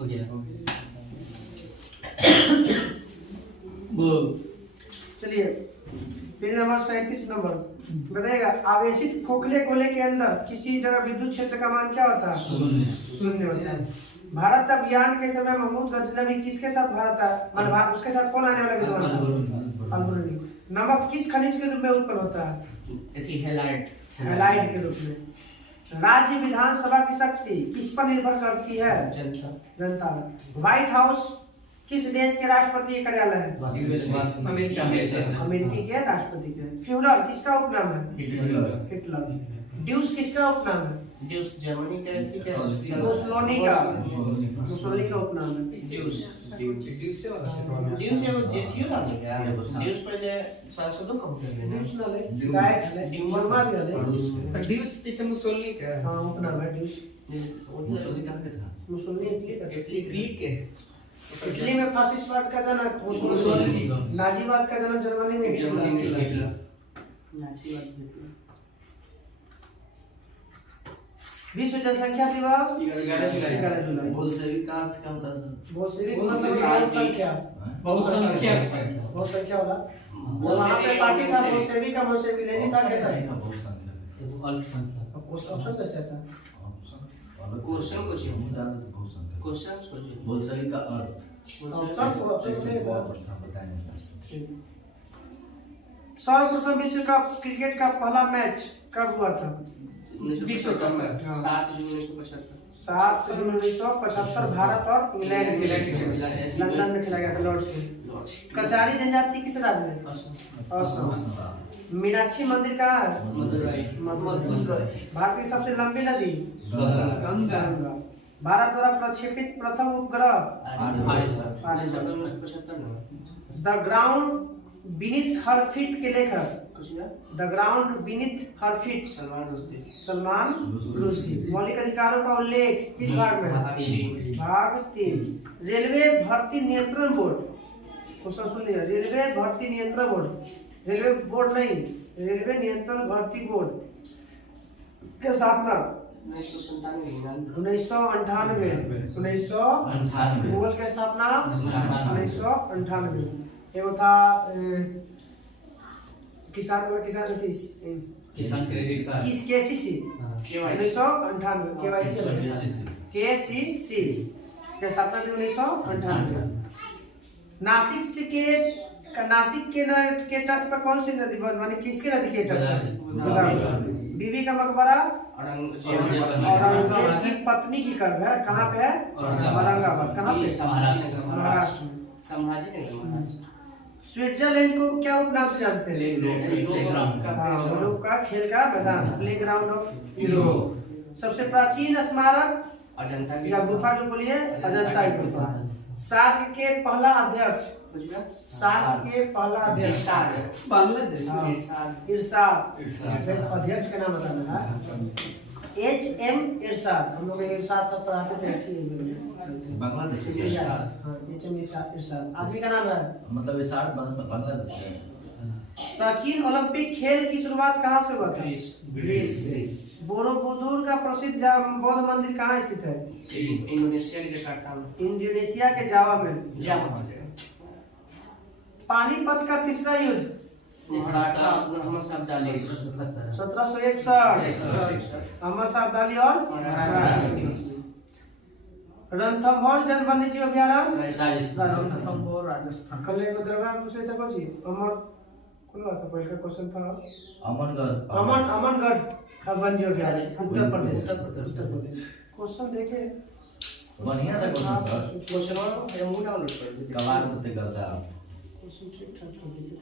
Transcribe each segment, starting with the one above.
हो गया। चलिए पेज नंबर 37 नंबर बताइएगा, आवेशित खोखले गोले के अंदर किसी जगह विद्युत क्षेत्र का मान क्या होता है? शून्य होता है। भारत अभियान के समय महमूद गजनवी किसके साथ भारत आया? मतलब उसके साथ कौन आने वाला विद्वान था? अल-बरूनी। नमक किस खनिज के रूप में उत्पन्न होता है? हैलाइड के रूप में। राज्य विधानसभा की शक्ति किस पर निर्भर करती है? जनता। व्हाइट हाउस किस देश के राष्ट्रपति का कार्यालय है? अमेरिकी के राष्ट्रपति के। फ्यूरर किसका उपनाम है? हिटलर। ड्यूस किसका उपनाम है? ड्यूस जर्मनी के मुसोलिनी का उपनाम है। ड्यूस एगो जेठियो ना क्या? ड्यूस पहले सांसदों का होता है ना? ड्यूस ना ले, गाइड है, वर्मा भी है। ड्यूस जैसे मुसोलिनी का हाँ उपनाम है ड्यूस। मुसोलिनी कहाँ के था? मुसोलिनी इटली के इटली में फासिस्टवाद का जन्म मुसोलिनी। नाजीवाद का जन्म जर्मनी में हिटलर। विश्व जनसंख्या दिवस 11 जुलाई। बोल्शेविक का अर्थ क्या होता है? बोल्शेविक मतलब बहुत संख्या वाला। वहाँ पे पार्टी था बोल्शेविक का, लेनिन था क्या था? अल्पसंख्यक। ऑप्शन कैसे था? क्वेश्चन को चाहिए। क्वेश्चन को चाहिए। बोल्शेविक का अर्थ सर्वप्रथम विश्व कप क्रिकेट का पहला मैच कब हुआ था? विश्व कप में 7 जून 1975। 7 जून 1975 भारत और इंग्लैंड के लंदन में खेला गया था लॉर्ड्स में। कचारी जनजाति किस राज्य में? असम। मीनाक्षी मंदिर कहाँ है? मदुरई। भारत की सबसे लंबी नदी? गंगा। भारत द्वारा प्रक्षेपित प्रथम उपग्रह? The ground beneath her feet के लेखक? The ground beneath her feet Salman Rushdie. मौलिक अधिकारों का उल्लेख किस भाग में है? भाग 3। रेलवे भर्ती नियंत्रण बोर्ड, क्वेश्चन सुनिए, रेलवे भर्ती नियंत्रण बोर्ड, रेलवे बोर्ड नहीं, रेलवे नियंत्रण भर्ती बोर्ड की स्थापना 1998। गूगल की स्थापना 1998। एगो था किसान किसान क्रेडिट कार्ड। केसीसी 1998 केसीसी की स्थापना 1998। नासिक के तट पर कौन सी नदी माने किसके नदी के तट पर? बीबी का मकबरा औरंगजेब की पत्नी की कब्र है, कहाँ पे है? औरंगाबाद। कहाँ पे? महाराष्ट्र में। स्विट्जरलैंड को क्या उपनाम से जानते हैं? यूरोप का खेल का मैदान, प्ले ग्राउंड ऑफ यूरोप। सबसे प्राचीन स्मारक या गुफा जो बोलिए, अजंता की गुफा। सार्क के पहला अध्यक्ष? बांग्लादेश। इरशाद अध्यक्ष का नाम बताना है। HM इरशाद, हम लोग इरशाद सब पढ़ाते थे। बांग्लादेश। HM इरशाद आदमी का नाम है, मतलब इरशाद बांग्लादेश है। प्राचीन ओलंपिक खेल की शुरुआत कहाँ से हुआ था? ग्रीस। बोरोबुदुर का प्रसिद्ध बौद्ध मंदिर कहाँ स्थित है? इंडोनेशिया के जकार्ता में। इंडोनेशिया के जावा में। पानीपत का तीसरा युद्ध? 1761। अहमद शाह अब्दाली और रणथंभौर जन वन्यजीव अभयारण्य राजस्थान। कल एक दरगाह पूछे थे कोची अमर कौन था? पहले का क्वेश्चन था अमनगढ़ वन्यजीव अभयारण्य उत्तर प्रदेश। क्वेश्चन देखे बढ़िया था क्वेश्चन डाउनलोड कर दीजिए। कमाल करते करता आप। क्वेश्चन ठीक ठाक हो गया।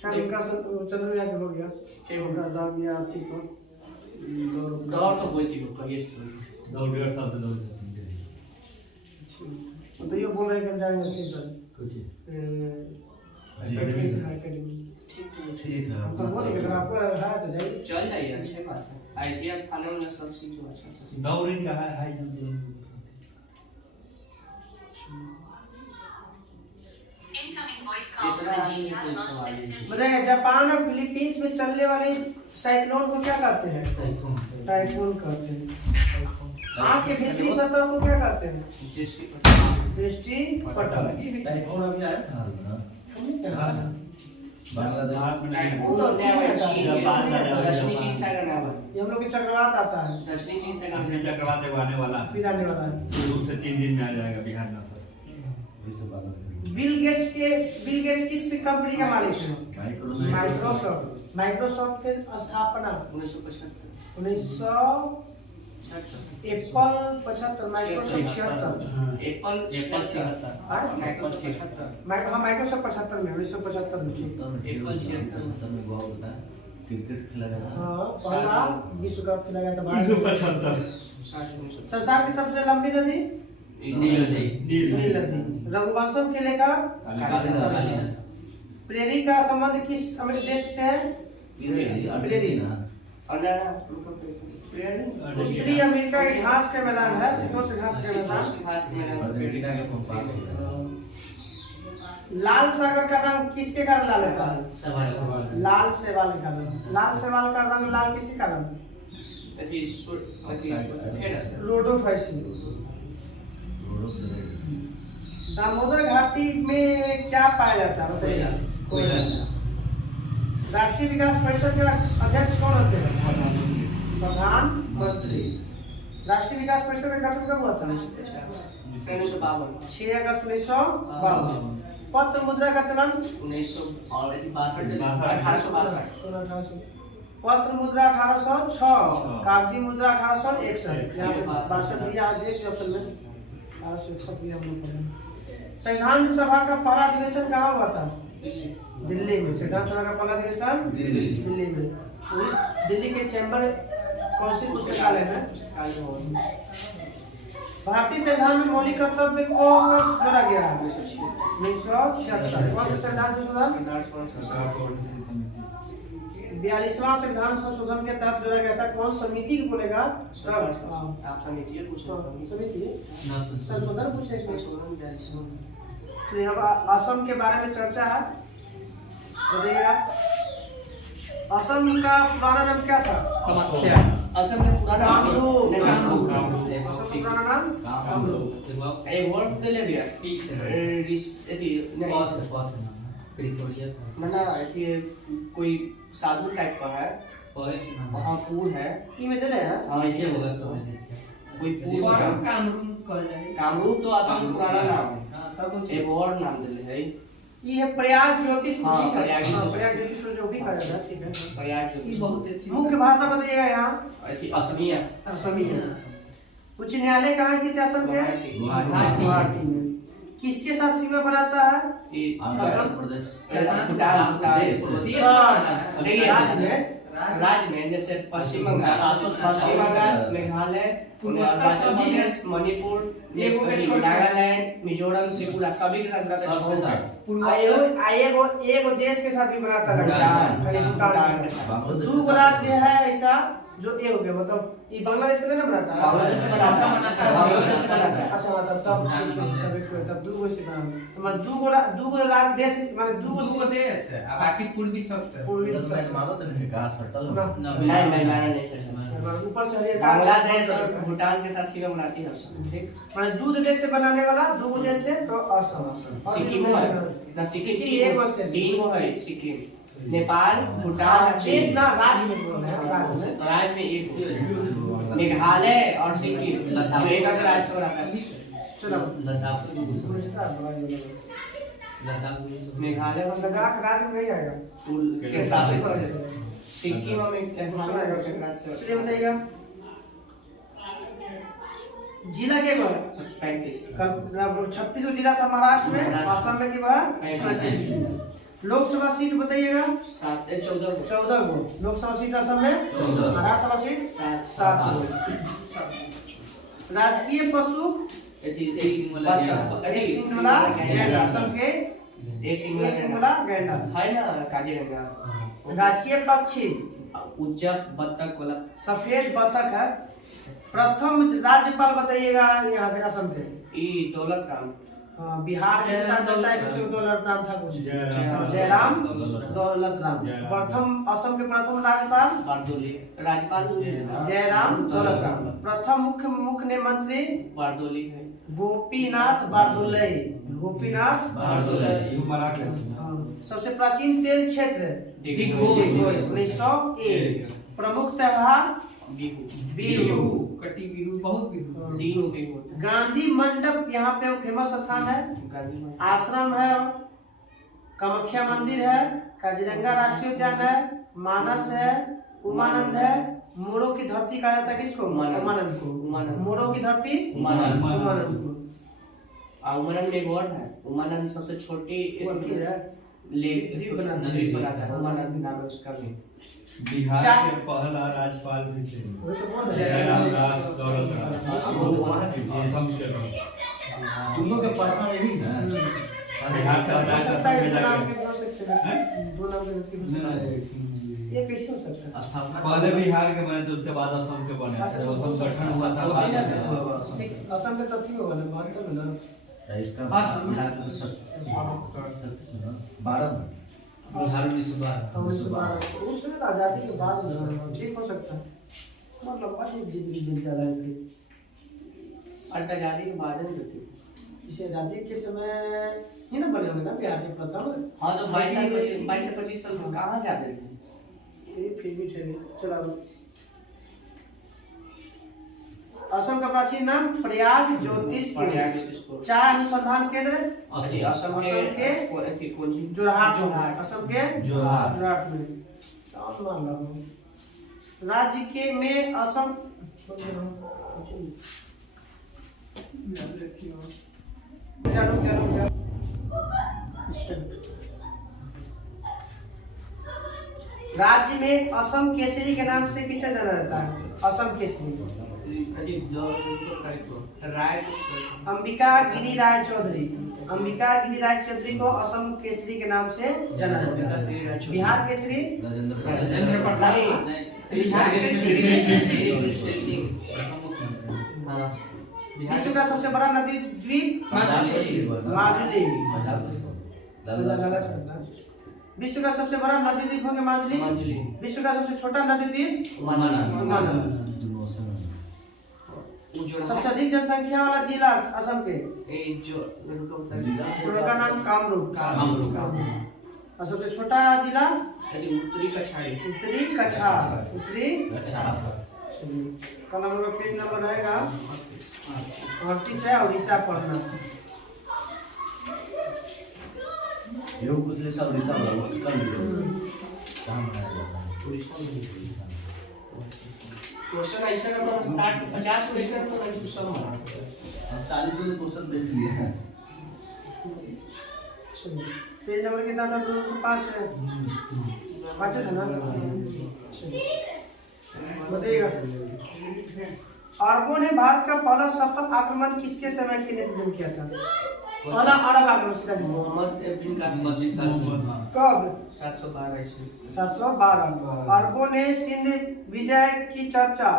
क्या इनका चंद्रयान हो गया? क्या होगा दाग या ठीक हो? दौड़ तो बोलती हो करिए दो 1.5 साल से दो तो ये बोल रहे हैं कि हम जाएंगे ठीक कुछ एकेडमी। ठीक है। हम तो बोले कि अगर आपको है तो जाइए। चल जाइए, अच्छी बात है। आईटीआई खाने में सब चीज जो अच्छा से दौड़िंग का है हाई जंप। बताइए जापान और फिलीपींस में चलने वाले साइक्लोन को क्या कहते हैं? टाइफून कहते हैं। आँख के भीतरी सतह को क्या कहते हैं? दृष्टि दृष्टि पटल। टाइफॉइड अभी आया था हाल में ना। हाँ। बांग्लादेश वो तो नया है, चीन चीन जापान के- का नया है, दक्षिणी जापान। चीन से आने वाला ये हम लोग के चक्रवात आता है, दक्षिणी चीन से अपने चक्रवात एगो आने वाला है। फिर आने वाला है। 2 से 3 दिन में आ जाएगा बिहार में। ये सब बात है। बिल गेट्स किस कंपनी का मालिक है? माइक्रोसॉफ्ट। माइक्रोसॉफ्ट के स्थापना 1975 1900 एप्पल 75, माइक्रोसॉफ्ट 76। एप्पल 76 हाँ? माइक्रोसॉफ्ट 76 हाँ, माइक्रोसॉफ्ट 75 में 1975 में। एप्पल 76 में गोवा होता है, क्रिकेट खेला जाता है। हाँ, पहला विश्व कप खेला गया था भारत में। 275 संसार की सबसे लंबी नदी नील नदी। रघुवंशम के लेखक कालिदास। प्रेरी का संबंध किस अमेरिकी देश से है? अर्जेंटीना। उत्तरी अमेरिका के घास के मैदान है, शीतोष्ण घास के मैदान। अर्जेंटीना के पास होता है। लाल सागर का रंग किसके कारण लाल होता है? लाल शैवाल का रंग। लाल शैवाल का रंग लाल किसी कारण? रोडोफाइसी। रोडों से रेड। दामोदर घाटी में क्या पाया जाता है बताइए? कोयला। राष्ट्रीय विकास परिषद के अध्यक्ष कौन होते हैं? प्रधानमंत्री। राष्ट्रीय विकास परिषद का गठन कब हुआ था? 1952 6 अगस्त 1952। पत्र मुद्रा का चलन 1962 पत्र मुद्रा 1806, कागजी मुद्रा 1861। यहाँ पे 62 दिया आज एक ऑप्शन में 1861 दिया हम लोग पढ़े। संविधान सभा का पहला अधिवेशन कहाँ हुआ था? दिल्ली में। संविधान सभा का पहला अधिवेशन दिल्ली में। तो इस दिल्ली के चैम्बर कौन से पुस्तकालय में? भारतीय संविधान में मौलिक कर्तव्य को कब जोड़ा गया? 1976। कौन से संविधान संशोधन? 42वां संविधान संशोधन के तहत जोड़ा गया था। कौन समिति को बोलेगा? आप समिति समिति संशोधन पूछेंगे। संशोधन 42 तो यहाँ असम के बारे में चर्चा है, बताइएगा। असम का पुराना नाम क्या था? कामाख्या। असम में पुराना कामरूप। कामरूप असम का पुराना नाम कामरूप। एक वर्ड दे ले भैया मना कि कोई साधु टाइप का है वहाँ पूल है ई में दे हैं। हाँ ये कोई पूल और है कामरूप कह जाए। कामरूप तो असम का पुराना नाम है हाँ, तब कौन सी? एक और नाम दे ले है ये प्रयाग ज्योतिष हाँ, जी का। प्रयाग हाँ, ज्योतिष। प्रयाग ज्योतिष तो जो भी कहा जाता है, ठीक है। प्रयाग ये जो बहुत अच्छी मुख्य भाषा बताइएगा यहाँ असमिया असमी है। उच्च न्यायालय कहाँ स्थित है असम के? गुवाहाटी। गुवाहाटी में। किसके साथ सीमा बनाता है? आंध्र प्रदेश। देखिए राज्य में जैसे पश्चिम बंगाल मेघालय अरुणाचल प्रदेश मणिपुर नागालैंड मिजोरम त्रिपुरा सभी के साथ बनाता है। एगो देश के साथ भी बनाता है भूटान। खाली भूटान के साथ। दो गो राज्य है ऐसा जो एक हो गया, मतलब ये बांग्लादेश के नहीं बनाता है। बांग्लादेश से बनाता है। बांग्लादेश से बनाता है। अच्छा मतलब तब दो गो से बना, तो मतलब दो गो राज्य देश माने दो दूसरो गो देश है, आ बाकी पूर्वी सब से। पूर्वी दस मैच मारो तो नहीं कहा सटल हो। नहीं नहीं सर ऊपर से हरियर बांग्लादेश और भूटान के साथ सीमा बनाती है असम। माने दो देश से बनाने वाला दो गो देश से तो असम। और सिक्किम देश है से- ना सिक्किम एगो से तीन गो है सिक्किम नेपाल भूटान और देश चीन। ना राज्य में बोल रहे हैं, राज्य में। राज्य में एक हो। मेघालय और सिक्किम जो एक अगर राज्य से बनाता है। चलो मेघालय और लद्दाख राज्य में नहीं आएगा। के शासित प्रदेश सिक्किम और मेघालय के राज्य से चलिए बताइएगा जिला के बारे 35 कल 36 जिला था महाराष्ट्र में, असम में की बात 35 लोकसभा सीट बताइएगा 14 14 गो लोकसभा सीट असम में, राज्यसभा सीट 7 गो। राजकीय पशु एक सिंह वाला गैंडा, असम के एक एक सिंह सिंह वाला गैंडा। है ना काजीरंगा राजकीय पक्षी उज्जर बत्तख वाला सफेद बतख है। प्रथम राज्यपाल बताइएगा यहाँ के असम के। ई दौलत राम हाँ, बिहार के साथ चलता है कुछ दौलत राम था कुछ जयराम जयराम दौलत राम। प्रथम असम के प्रथम राज्यपाल बारदोली राज्यपाल जयराम दौलत राम। प्रथम मुख्य मंत्री बारदोली है। गोपीनाथ बारदोले। गोपीनाथ यू मराठी हाँ। सबसे प्राचीन तेल क्षेत्र डिगबोई 1901। प्रमुख त्योहार बिहू बिहू। कटी बिहू बहुत बिहू तीन बिहू होता गांधी मंडप यहाँ पे फेमस स्थान है। है। गांधी मंदिर। आश्रम है, कामाख्या मंदिर है, काजीरंगा राष्ट्रीय उद्यान है, मानस है, उमानंद है। मोरों की धरती कहा जाता है किसको? उमानंद को। उमानंद। मोरों की धरती उमानंद। उमानंद को। उमानंद में एक और है। उमानंद सबसे छोटी वो अच्छी है। द्वीप बनाता है। नदी बनाता है। उमानंद नाम है उसका भी। बिहार के पहला राज्यपाल भी थे वो तो बोल रहे हैं। जयराम दास दौलत राम। असम के तुम लोग के पढ़ना यही ना बिहार से हटा के असम में जाके दो सकते हैं। दो नाम के हो सकते हैं। ये कैसे हो सकता है? स्थापना पहले बिहार के बने थे, उसके बाद असम के बने। अच्छा, जब असम गठन हुआ था बाद में असम में तो थी होगा ना, बात में ना। इसका हाँ, बिहार में 36 में 12 में बिहार 1912 हम उस समय तो आजादी के बाद ना, ठीक हो सकता है। बहुत लंबा जिंदगी जिन जा रहा है फिर। और आजादी के बाद में होती है। इसे आजादी के समय ही ना बने होंगे ना बिहार के प्रथम। हाँ तो 22 से 25 साल में कहाँ जाते थे? ये फिर भी चलिए चलो। असम का प्राचीन नाम प्रयाग ज्योतिषपुर। चाय अनुसंधान केंद्र असम के कौन सी जोरहाट में। असम के जोरहाट। जोरहाट में। कौन मान रहा हूँ राज्य के में असम। चलो चलो चलो। राज्य में असम केसरी के नाम से किसे जाना जाता है? असम केसरी। अंबिका गिरी राय चौधरी। अंबिका गिरी राय चौधरी को असम केसरी के नाम से जाना जाता है। बिहार केसरी राजेंद्र विश्व का सबसे बड़ा नदी द्वीप माजुली। विश्व का सबसे बड़ा नदी द्वीप होगा माजुली। विश्व का सबसे छोटा नदी द्वीप उमानंद। सबसे अधिक जनसंख्या वाला जिला असम के उनका नाम कामरूप। और सबसे छोटा जिला उत्तरी कछाड़ी। उत्तरी कछार। उत्तरी कल हम लोग पेज नंबर रहेगा 38 है। उड़ीसा पढ़ना। यो कुछ लेता उड़ीसा वाला कल काम क्वेश्चन ऐसा का तो 60-50 क्वेश्चन तो नहीं सब हम 40 वाले क्वेश्चन देख लिए हैं। पेज नंबर कितना था? 205 है। 5 है ना? बताइएगा। अरबों ने भारत का पहला सफल आक्रमण किसके समय के नेतृत्व किया था? पहला अरब आक्रमण सीधा मोहम्मद बिन कासिम। कब? 712 ईस्वी। 712। अरबों ने सिंध विजय की चर्चा।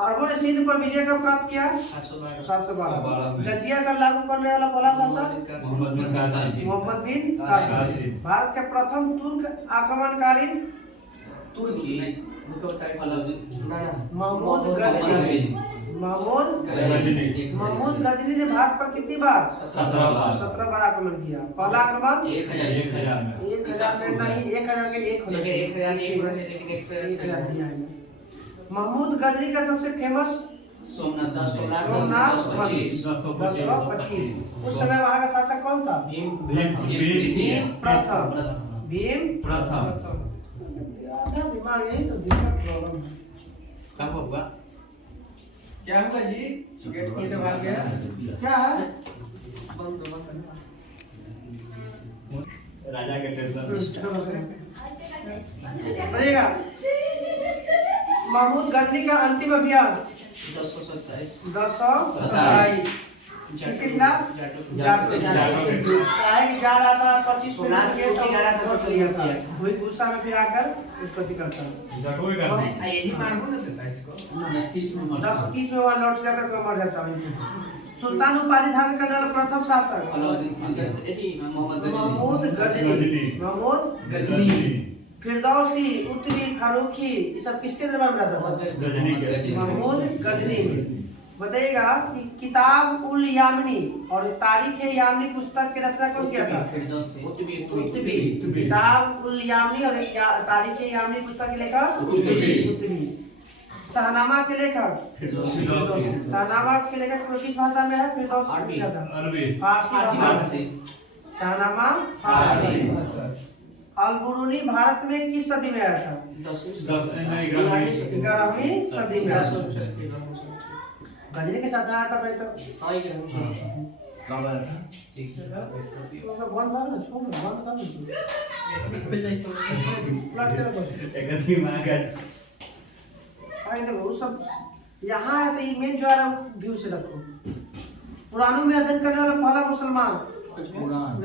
अरबों ने सिंध पर विजय कब प्राप्त किया? 712। जजिया कर लागू करने वाला पहला शासक मोहम्मद बिन कासिम। भारत के प्रथम तुर्क आक्रमणकारी तुर्की महमूद गजनी ने भारत पर कितनी बार? 17 बार आक्रमण किया। पहला आक्रमण 1000 में नहीं, 1000 के लिए 1000 महमूद गजनी का सबसे फेमस सोमनाथ 1025। उस समय वहाँ का शासक कौन था? भीम प्रथम। बीमार नहीं तो दिक्कत प्रॉब्लम है। क्या होगा? क्या हुआ जी? गेट खोल के भाग गया। क्या है? राजा के टेंशन बढ़ेगा। महमूद गजनी का अंतिम अभियान 1027। 1027। किसके खिलाफ? जाटों काहे कि जा रहा था 25 में वही गुस्सा में फिर आकर उसको अति करता यही मानू ना देता इसको 30 में 10-30 में वहाँ लौट जाकर तो मर जाता है। सुल्तान उपाधि धारण करने वाला प्रथम शासक महमूद गजनी, फिरदौसी, उत्तरी, फारूकी, ये सब किसके दरबार में रहता था? महमूद गजनी में। बताइएगा कि किताब उल यामनी और तारीख यामनी पुस्तक की रचना कौन किया था? उत्तबी। किताब उल यामनी और तारीख यामनी पुस्तक के लेखक उत्तबी। शाहनामा के लेखक शाहनामा के लेखक किस भाषा में है? फिरदौसी का था फारसी। शाहनामा फारसी। अल-बुरूनी भारत में किस सदी में आया था? 11वीं सदी में आया था। गजनी के साथ आया था भाई तो कब आया था? बंद मार ना, छोड़ ना, बंद कर भाई देखो वो सब यहाँ है तो ये मेन जो है व्यू से रखो। पुरानों में अध्ययन करने वाला पहला मुसलमान,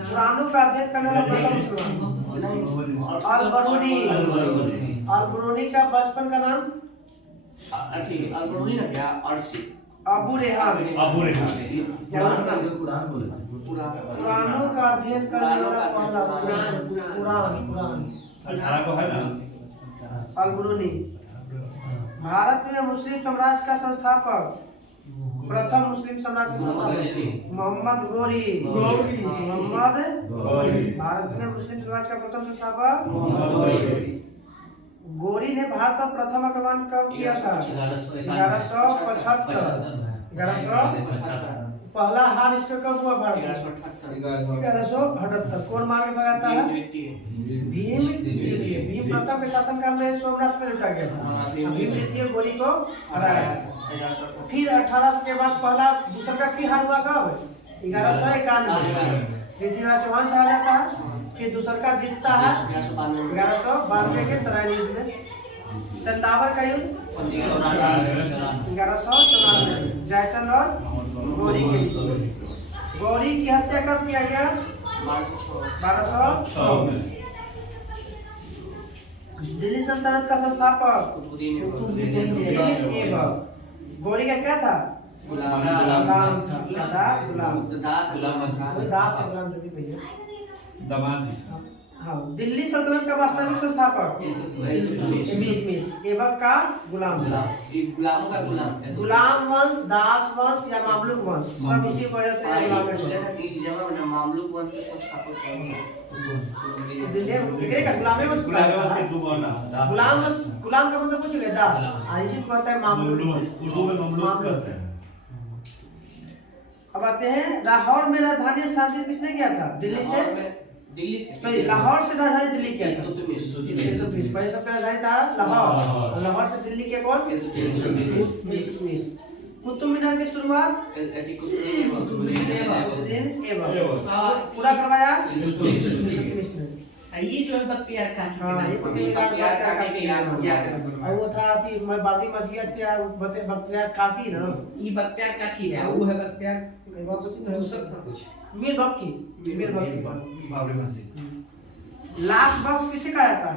पुरानों का अध्ययन करने वाला पहला मुसलमान अल-बरूनी का बचपन का नाम अल-बरूनी ना क्या? अरसी अबू रेहान। पुरानों का अध्ययन करने वाला पहला कुरान अल-बरूनी। भारत में मुस्लिम साम्राज्य का संस्थापक, प्रथम मुस्लिम साम्राज्य का संस्थापक मोहम्मद गोरी। भारत में मुस्लिम समाज का प्रथम संस्थापक गोरी ने भारत पर प्रथम आक्रमण कब किया था? 1175। पहला हार इसका कब हुआ भारत में? 1178। कौन मार के भगाता है? भीम द्वितीय। भीम प्रथम के शासनकाल में सोमनाथ में लुटा गया था। भीम द्वितीय गोरी को हराया था। फिर 1800 के बाद पहला दूसरा का फिर हार हुआ कब? 1191। पृथ्वीराज चौहान से हार जाता है। फिर दूसरा का जीतता है 1192 के तराइन युद्ध में। चंदावर का युद्ध 1194। जयचंद और गौरी के बीच। गौरी की हत्या कब किया गया? 1206 में। दिल्ली सल्तनत का संस्थापक गौरी का क्या था? गुलाम था। हाँ, दिल्ली सल्तनत का वास्तविक संस्थापक ऐबक का गुलाम था। गुलाम वंश, दास वंश या मामलुक वंश सब इसी वजह से मामलुक वंश के संस्थापक गुलाम का मतलब कुछ नहीं, दास। इसी को कहता है मामलुक। अब आते हैं लाहौर में राजधानी स्थानांतरित किसने किया था? दिल्ली से लाहौर से राजधानी दिल्ली किया था। पहले सबका राजधानी था लाहौर। लाहौर से दिल्ली किया कौन? कुतुब मीनार की शुरुआत पूरा करवाया ये जो है बख्तियार काकी वो था कि मैं बाबरी मस्जिद था बख्तियार काकी ना। ये बख्तियार काकी है, वो है बख्तियार दूसरा था कुछ मीर बख्ती। बाबरी मस्जिद। लाख बख्श किसे कहा था?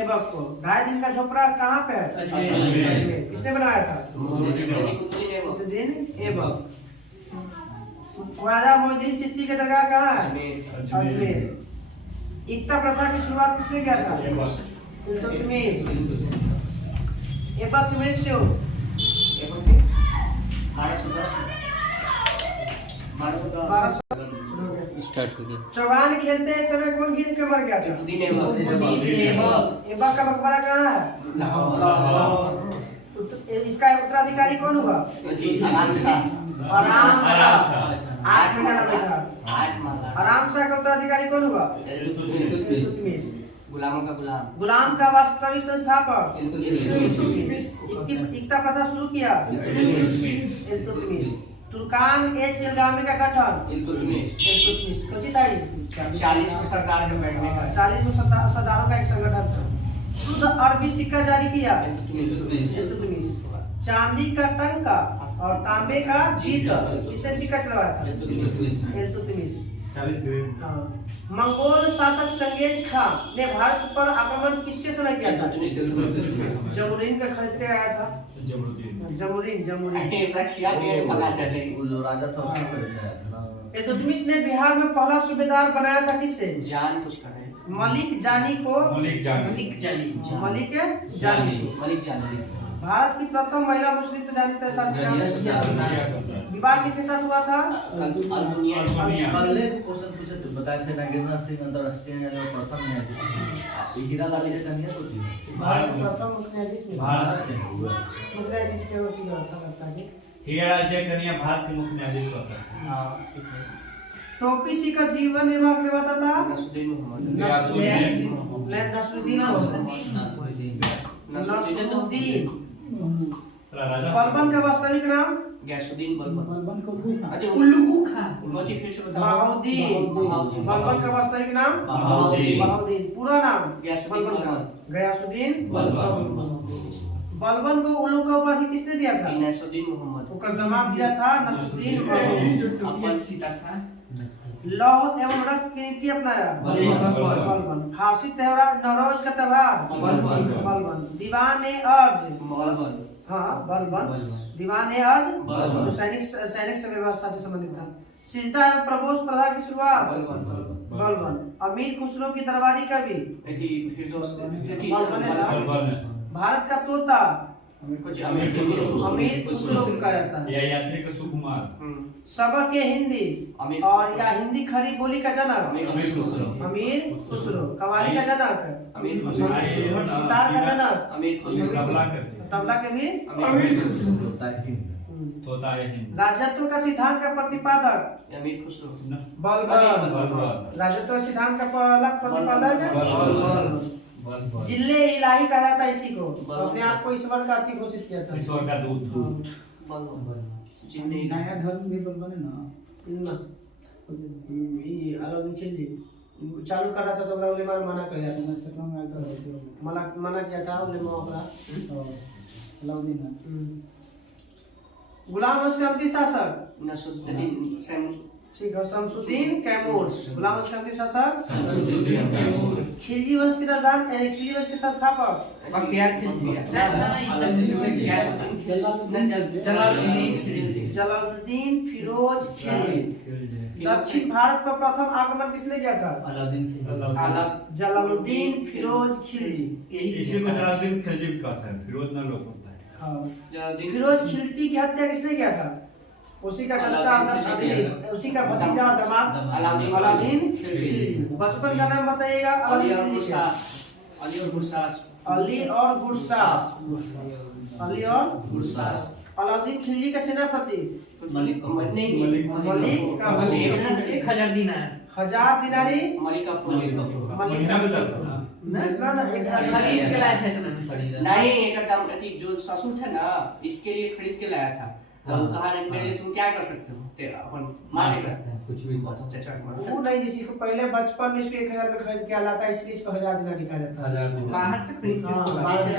ऐबक को। 2.5 दिन का झोपड़ा कहाँ पे है? किसने बनाया था? कुतुबुद्दीन ऐबक। ख्वाजा मोइनुद्दीन चिश्ती का दरगाह कहाँ है? अजमेर। इक्ता प्रथा की शुरुआत किसने किया था? इल्तुतमिश। ऐबक की मृत्यु 1210 चौगान खेलते समय कौन गिर के मर गया था? ऐबक का मकबरा कहाँ है? इसका उत्तराधिकारी कौन हुआ? आराम शाह। 8 महीना बैठा। आराम शाह का उत्तराधिकारी कौन हुआ? इल्तुतमिश। गुलाम का वास्तविक संस्थापक इक्ता प्रथा शुरू किया इल्तुतमिश। तुर्कान ए चिलगामी का गठन इल्तुतमिश। कौन था ये? 40 को सरकार में बैठने का 40 को सरदारों का एक संगठन था। शुद्ध अरबी सिक्का जारी किया इल्तुतमिश। चांदी का टंका और तांबे का जीत किसने सिक्का चलवाया था? इल्तुतमिश। 40 ग्रेड। हाँ। मंगोल शासक चंगेज खान ने भारत पर आक्रमण किसके समय किया था? जमुरीन का खरीदते आया था। जमुरीन वो जो राजा था उसने खरीदा था ना। इल्तुतमिश ने बिहार में पहला सूबेदार बनाया था किससे? जान कुछ कर रहे हैं। मलिक जानी को। मलिक जानी। मलिक जानी। मलिक जानी। भारत की प्रथम महिला मुस्लिम तो जानी तो शासिका। विवाह किसके साथ हुआ था? अल्बुनिया। कल एक क्वेश्चन पूछे थे, बताए थे नागेंद्र सिंह अंतरराष्ट्रीय न्यायालय में प्रथम न्यायाधीश। हीरा लाली का कन्या तो थी। भारत में प्रथम मुख्य न्यायाधीश में। भारत में हुआ। मुख्य न्यायाधीश के होती है। हीरा राज्य कन्या भारत के मुख्य न्यायाधीश होता है। हाँ, ठीक है। टोपी सीकर जीवन निर्वाह करवाता था नसरुद्दीन मोहम्मद। नसरुद्दीन। राजा बलबन का वास्तविक नाम? गैसुद्दीन बलबन। उल्लू खां। उनको फिर से बताओ। बहाउद्दीन। बलबन का वास्तविक नाम? बहाउद्दीन। पूरा नाम? गयासुद्दीन मोहम्मद। गयासुद्दीन बलबन को उल्लू का उपाधि किसने दिया था? नसरुद्दीन मोहम्मद। उसका दामाद दिया था नसरुद्दीन बलबन। लौह एवं रक्त की नीति अपनाया? बलबन। फारसी त्योहार नवरोज का त्योहार? बलबन। दीवाने अर्ज? हाँ, बलबन। दीवाने अर्ज जो सैनिक व्यवस्था से संबंधित था। सिजदा एवं प्रबोध प्रथा की शुरुआत? बलबन। अमीर खुसरो की दरबारी कवि? बलबन था। भारत का तोता? अमीर खुसरो कहा जाता है। या यात्री का सुकुमार। सबक ये हिंदी और या हिंदी खड़ी बोली का जनक? अमीर खुसरो। कवाली का जनक? सितार का जनक? तबला के भी? तोता है हिंद। राजत्व का सिद्धांत का प्रतिपादक? अमीर खुसरो। बलबन। राजत्व सिद्धांत का प्रतिपादक? बलबन। जिले इलाही कहा जाता है इसी को। अपने आप को ईश्वर का अति घोषित किया था। ईश्वर का दूत। जिन्ने नया धर्म भी बलबन है ना। ये अलाउद्दीन खिलजी चालू कर रहा था तो बड़ा उलेमा मना कर दिया था। मना किया था उलेमा अपना। अलाउद्दीन। गुलाम वंश के अंतिम शासक? नसरुद्दीन ठीक है, शमसुद्दीन कैमूर। गुलाम वंश के अंतिम शासक? खिलजी वंश की राजधानी यानी खिलजी वंश के संस्थापक? जलालुद्दीन फिरोज खिलजी। दक्षिण भारत पर प्रथम आक्रमण किसने किया था? जलालुद्दीन फिरोज खिलजी। इसी को जलालुद्दीन खिलजी भी कहते हैं, फिरोज ना लोग होता है। हाँ। फिरोज खिलजी की हत्या किसने किया था? उसी का चचा उसी का भतीजा और दामाद अलाउद्दीन खिलजी। बचपन का नाम बताइएगा। अली और गुरसास। अलाउद्दीन खिलजी का सेनापति? मलिक का 1000 दिनार। 1000 दिनारी? महीना में जाता है ना। खरीद के लाया था इतना। नहीं, एक काम थी जो ससुर था ना, इसके लिए खरीद के लाया था। तो कहा मेरे लिए तुम क्या कर सकते हो? अपन मार सकते हैं कुछ भी। वो नहीं, जिसी को पहले बचपन में इसको 1000 में खरीद के लाता है, इसलिए इसको 1000 दिनार दिखा जाता है। बाहर से खरीद के।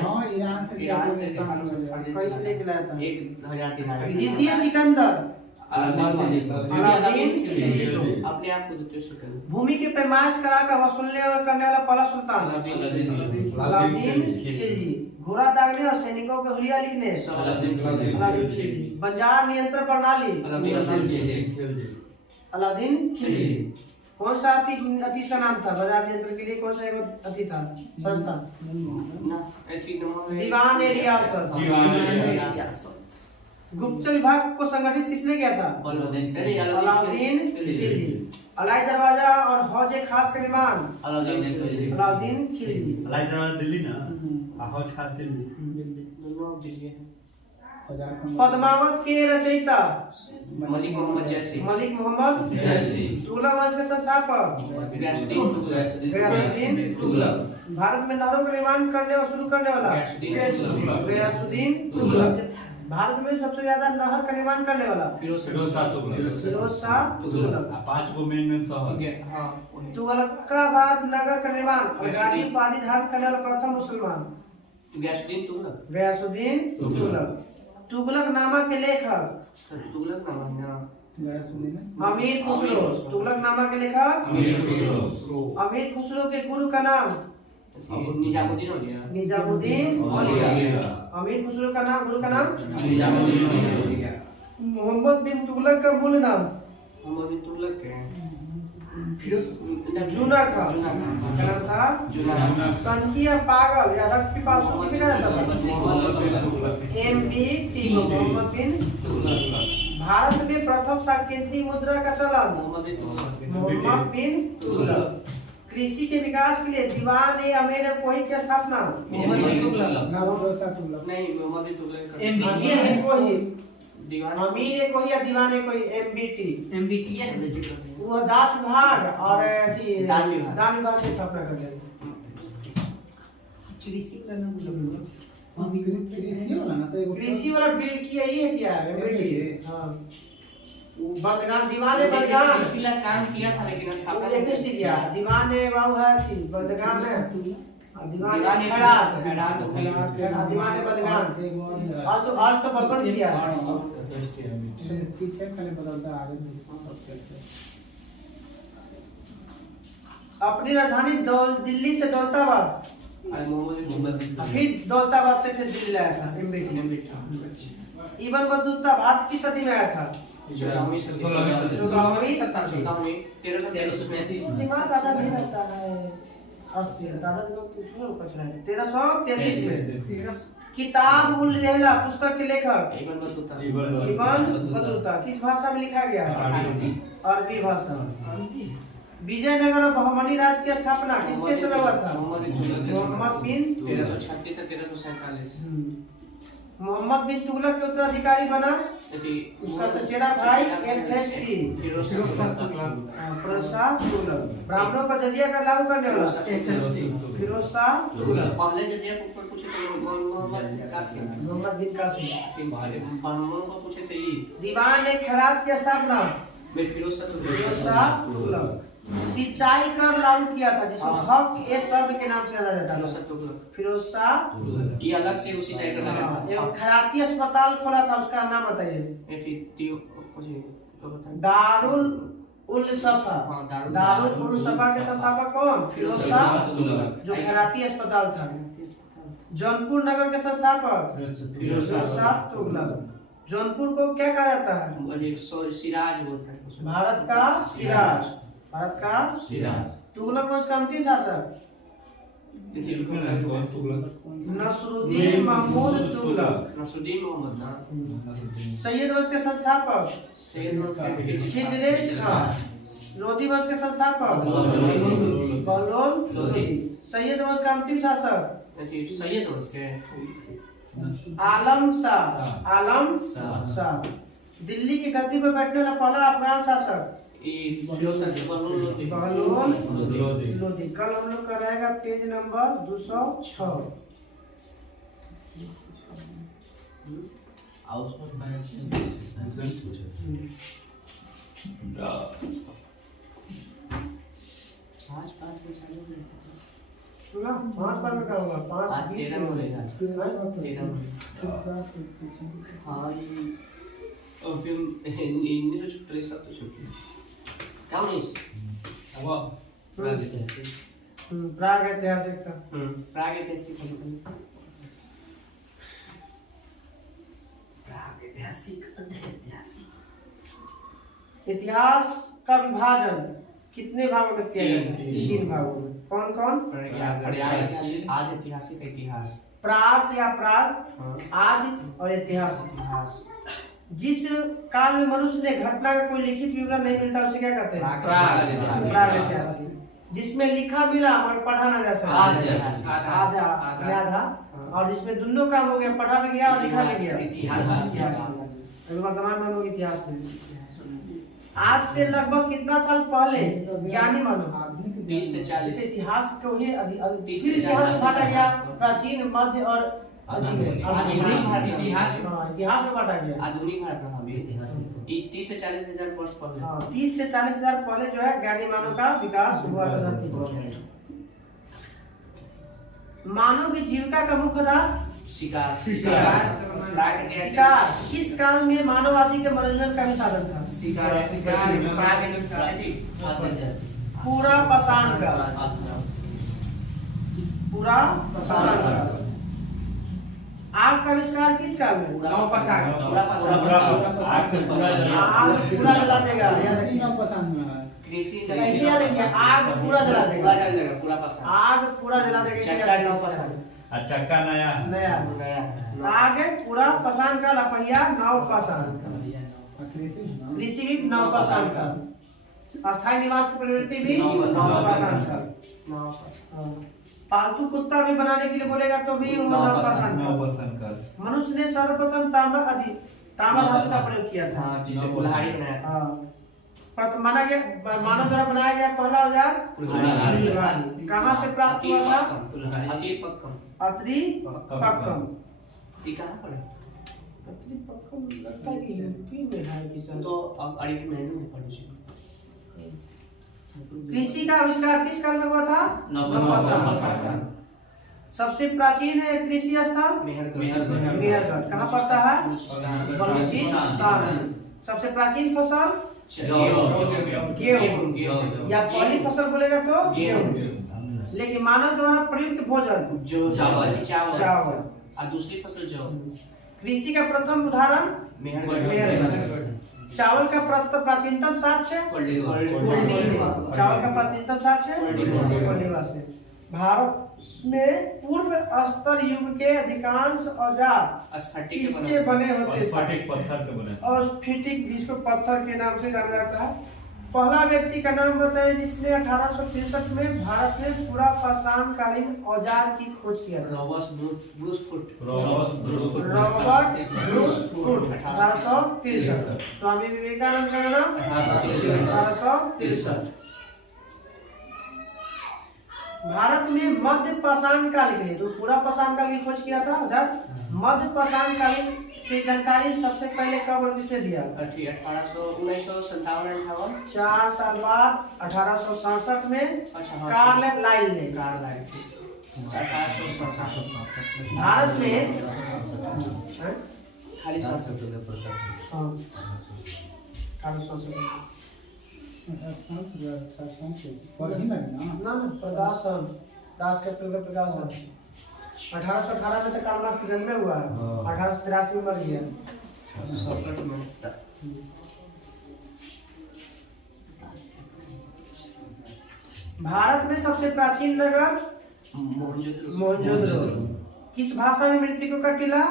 हाँ, ईरान से कैसे लेके लाया था? 1000 दिनार। द्वितीय सिकंदर? अपने आप को द्वितीय सिकंदर। भूमि के पैमाइश कराकर वसूलने करने वाला पहला सुल्तान? अलाउद्दीन खिलजी। घोड़ा दागने और सैनिकों के हुलिया लिखने? अलाउद्दीन खिलजी। बंजार नियंत्रण प्रणाली? अलाउद्दीन खिलजी। कौन सा अति का नाम था? बाजार नियंत्रण के लिए कौन सा एक अति था संस्था? दीवान ए रियासत। गुप्तचर विभाग को संगठित किसने किया था? अलाउद्दीन खिलजी। अलाई दरवाजा और हौज खास का निर्माण? अलाउद्दीन खिलजी। अलाई दरवाजा दिल्ली ना, हौज खास दिल्ली। पद्मावत के रचयिता? मलिक मोहम्मद जैसी। तुगलक वंश के संस्थापक? गयासुद्दीन तुगलक। भारत में नहरों का निर्माण करने और शुरू करने वाला? गयासुद्दीन तुगलक। भारत में सबसे ज्यादा नहर का निर्माण करने वाला? फिरोज शाह तुगलक। 5 को मेन शहर। तुगलकाबाद नगर का निर्माण और गाजी उपाधि धारण करने वाला प्रथम मुसलमान? गयासुद्दीन तुगलक। तुगलकनामा के लेखक तुगलकनामा ना गया सुनने में अमीर खुसरो। तुगलकनामा के लेखक अमीर खुसरो। अमीर खुसरो के गुरु का नाम निजामुद्दीन औलिया। निजामुद्दीन औलिया। अमीर खुसरो का नाम, गुरु का नाम निजामुद्दीन औलिया। मोहम्मद बिन तुगलक का मूल नाम मोहम्मद बिन तुगलक के जूना था। जूना क्या नाम था? जूना। सनकी या पागल या रक्त पिपासु किसे कहा जाता है? MBT मोहम्मद बिन तुगलक। भारत में प्रथम सांकेतिक मुद्रा का चलन मोहम्मद बिन तुगलक। मोहम्मद बिन तुगलक। कृषि के विकास के लिए दीवान-ए-अमीर कोही की स्थापना मोहम्मद बिन तुगलक। ना दोसा तुगलक नहीं, मोहम्मद बिन तुगलक। कोही दीवान अमीर कोही या दीवान-ए-कोही MBT MBT है। वो दास विभाग और अथी दान विभाग। दान विभाग की स्थापना कर दिया। कृषि वाला ना तो एगो कृषि वाला बिल किया ही है क्या MBT? MBT? हाँ वो बंदगान दीवाने जैसे बंदगान कृषि ला काम किया था लेकिन वो स्थापना एक किसने किया? दीवाने बाबू है थी बंदगान में दीवाने दीवाने खैरात खैरात हो गई। दीवाने बंदगान आज तो बलबन किया पीछे खाली बदलता आगे नहीं। अपनी राजधानी दिल्ली से दौलताबाद अरे मोहम्मद बिन फिर दौलताबाद से फिर दिल्ली लाया था MBT। इब्न बतूता भारत की सदी में आया था। 14वीं सदी। 14वीं 14वीं 1333 में। दिमाग आधा नहीं लगता है। अस्थिर दादा दिमाग कुछ और कुछ नहीं। 1333 में किताब उल रहला पुस्तक के लेखक इब्न बतूता। इब्न बतूता किस भाषा में लिखा गया है? अरबी भाषा। विजयनगर और बहमनी राज्य की स्थापना किसके समय हुआ था? मोहम्मद बिन तुगलक। मोहम्मद बिन 1336 से 1347। मोहम्मद बिन तुगलक के उत्तराधिकारी बना उसका चचेरा भाई FST फिरोज शाह तुगलक। ब्राह्मणों पर जजिया कर लागू करने वाला फिरोज शाह तुगलक। पहले जजिया के ऊपर पूछे थे मोहम्मद कासिम। मोहम्मद बिन कासिम। ब्राह्मणों को पूछे थे ये दीवान-ए-खैरात की स्थापना फिरोज फिरोज शाह शाह तुगलक। सिंचाई कर लागू किया था जिसको हक ए शब्द के नाम से जाना जाता है। फिरोज शाह ये अलग से उसी साइड का नाम है। एवं खैराती अस्पताल खोला था उसका नाम बताइए। दारुल उल सफा। हाँ, दारुल उल सफा के संस्थापक कौन? फिरोज शाह जो खैराती अस्पताल था। जौनपुर नगर के संस्थापक फिरोज शाह तुगलक। जौनपुर को क्या कहा जाता है? सिराज बोलता है। भारत का सिराज। भारत का सिराज। तुगलक वंश का अंतिम शासक नसरुद्दीन महमूद तुगलक। नसरुद्दीन मोहम्मद ना। सैयद वंश के संस्थापक खिजरे खान। लोधी वंश के संस्थापक बहलोल लोधी। सैयद वंश का अंतिम शासक सैयद वंश के आलम शाह। आलम शाह। दिल्ली की गद्दी पर बैठने वाला पहला अफगान शासक बहलोल लोधी। कल हम लोग का रहेगा पेज नंबर 206। सुना 5 बार में क्या होगा? 5 20 में बोलेगा। हाँ ये और फिर इन्हीं जो छुट्टी सब तो छुट्टी क्या नहीं प्राग ऐतिहासिक था। प्राग ऐतिहासिक इतिहास का विभाजन कितने भागों में किया गया था? 3 भागों में। कौन कौन? आदि ऐतिहासिक इतिहास प्राग या प्राग आदि और इतिहास। जिस काल में मनुष्य ने घटना का कोई लिखित विवरण नहीं मिलता उसे क्या कहते हैं? प्राग ऐतिहासिक। जिसमें लिखा मिला और पढ़ा ना जा सका आधा। और जिसमें दोनों काम हो गया, पढ़ा भी गया और लिखा भी गया। वर्तमान में लोग इतिहास में आज से लगभग कितना साल पहले ज्ञानी मानो 30 से 40 इतिहास को ही इतिहास बांटा गया। प्राचीन मध्य और इतिहास में बांटा गया। आधुनिक भारत में इतिहास 30 से 40 हजार वर्ष पहले 30 से 40 हजार पहले जो है ज्ञानी मानव का विकास हुआ था। मानव की जीविका का मुख्य आधार शिकार शिकार किस काम में मानव आदि के मनोरंजन का भी साधन था? पूरा पाषाण काल। पूरा पाषाण काल। आग का आविष्कार किस काल में? आग से पूरा आग पूरा जला देगा। कृषि कैसे याद आग पूरा जला देगा? पूरा पाषाण। आग पूरा जला देगा। चक्का नौ पाषाण। चक्का नया नया नया आग पूरा पाषाण काल। अपहिया नव पाषाण। कृषि नव पाषाण काल। अस्थायी निवास की प्रवृत्ति भी नव पाषाण काल। पालतू कुत्ता भी बनाने के लिए बोलेगा तो भी वो नव पाषाण काल। मनुष्य ने सर्वप्रथम ताम्र धातु का प्रयोग किया था। हाँ, जिसे कुल्हाड़ी बनाया था। माना गया मानव द्वारा बनाया गया पहला औजार कुल्हाड़ी। कहाँ से प्राप्त हुआ था? अत्रि पक्कम। ये कहाँ पर है? अत्रि पक्कम लगता है कि यूपी में है किसान। तो अब अड़ी मेनू में पढ़ लीजिए। कृषि का आविष्कार किस काल में हुआ था? नव पाषाण। सबसे प्राचीन कृषि स्थल मेहरगढ़। कहाँ पड़ता है? बलूचिस्तान। सबसे प्राचीन फसल गेहूं। या पहली फसल बोलेगा तो गेहूं। लेकिन मानव द्वारा प्रयुक्त भोजन जो चावल। और दूसरी फसल जौ। कृषि का प्रथम उदाहरण मेहरगढ़। चावल का प्राचीनतम साक्ष्य चावल का प्राचीनतम साक्ष्य कोल्डिवा से। भारत में पूर्व स्तर युग के अधिकांश औजार किसके बने होते थे? स्फटिक पत्थर के बने। और स्फटिक जिसको पत्थर के नाम से जाना जाता है। पहला व्यक्ति का नाम बताइए जिसने 1863 में भारत में पूरा पाषाण कालीन औजार की खोज किया था। Robert Bruce Foote. 1863। स्वामी विवेकानंद का नाम 1863। भारत में मध्य पाषाण काल के लिए जो पूरा पाषाण काल की खोज किया था औजार मध्य पाषाण कालीन की जानकारी सबसे पहले कब और किसने दिया? 1957-58। 4 साल बाद 1867 में कार्ल लाइल ने। 1867। भारत में खाली 67। ना प्रकाशन दास के प्रकाशन 1818 में तो कार्ल मार्क्स जन्मे हुआ है। 1883 में मर गया। 67 में। भारत में सबसे प्राचीन नगर मोहनजोदड़ो। किस भाषा में मृतकों का टीला?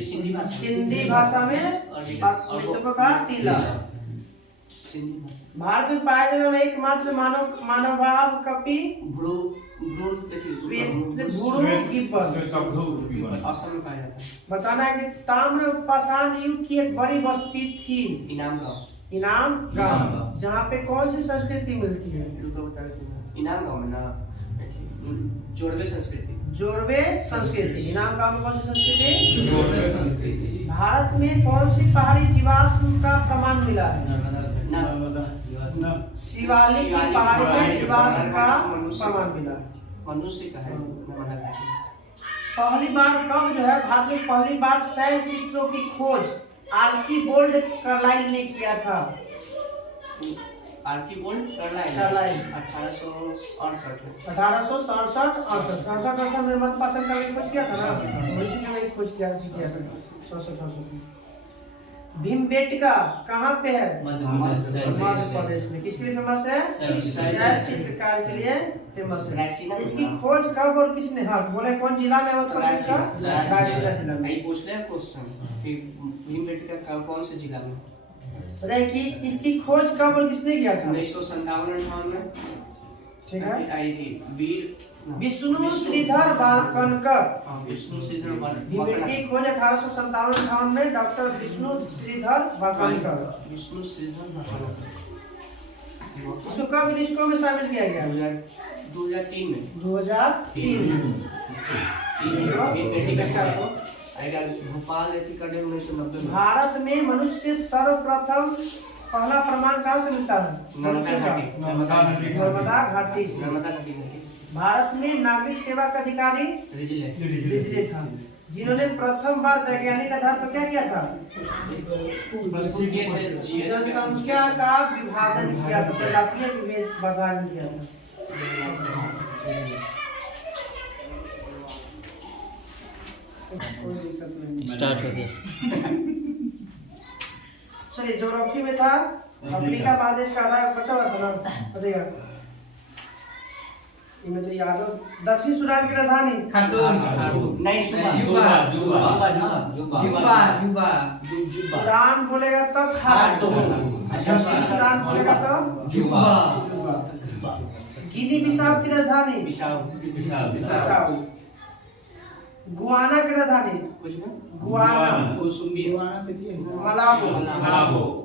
सिंधी भाषा में मृतकों का टीला। भारत में पाए जाने वाला एकमात्र मानव कपि बताना है कि ताम्र पाषाण युग की एक बड़ी बस्ती थी इनाम गांव। जहाँ पे कौन सी संस्कृति मिलती है? इनाम गांव में ना जोड़वे संस्कृति। इनाम गांव में कौन सी संस्कृति? भारत में कौन सी पहाड़ी जीवाश्म का प्रमाण मिला है? शिवालिक की पहाड़ी में जीवाश्म का प्रमाण मिला। मनुष्य का है। पहली बार कब जो है भारत में पहली बार शैल चित्रों की खोज आर्कीबोल्ड कार्लाइल ने किया था? आर्कीबोल्ड कार्लाइल 1867 में मध्य पाषाण काल की खोज किया था ना। इसी समय खोज किया था 67। भीमबेटका कहाँ पे है? मध्य प्रदेश में। किसके लिए फेमस है? शैल चित्रकार के लिए फेमस है। इसकी खोज कब और किसने? हाँ बोले कौन जिला में? रायसेन जिला में। पूछ ले क्वेश्चन कि भीमबेटका कौन से जिला में? बताइए कि इसकी खोज कब और किसने किया था? 1957-58 में। ठीक है। आई थी वीर विष्णु श्रीधर वाकनकर। विष्णु श्रीधर भीमबेटका की खोज 1857-58 में डॉक्टर विष्णु श्रीधर वाकनकर। विष्णु श्रीधर वाकनकर। इसको कब यूनेस्को में शामिल किया गया? 2003 में। 2003 भोपाल 1990 में। भारत में मनुष्य सर्वप्रथम पहला प्रमाण कहाँ से मिलता है? नर्मदा घाटी से। भारत में नागरिक सेवा का अधिकारी रिजले था। जिन्होंने प्रथम बार वैज्ञानिक आधार पर क्या किया था? प्रस्तुत किए थे जनसंख्या का विभाजन किया था, प्रजातीय विभाजन किया था। स्टार्ट हो गया। चलिए, ज्योग्राफी में था अफ्रीका महादेश का आधा बचा हुआ था ना, बताइएगा। इनमें तो याद हो। दक्षिण सूडान की राजधानी नहीं सूडान बोलेगा तब खार्टूम, दक्षिण सूडान बोलेगा तब जुबा। गिनी बिसाऊ की राजधानी बिसाऊ। गुआना की राजधानी गुआना। मलाबो।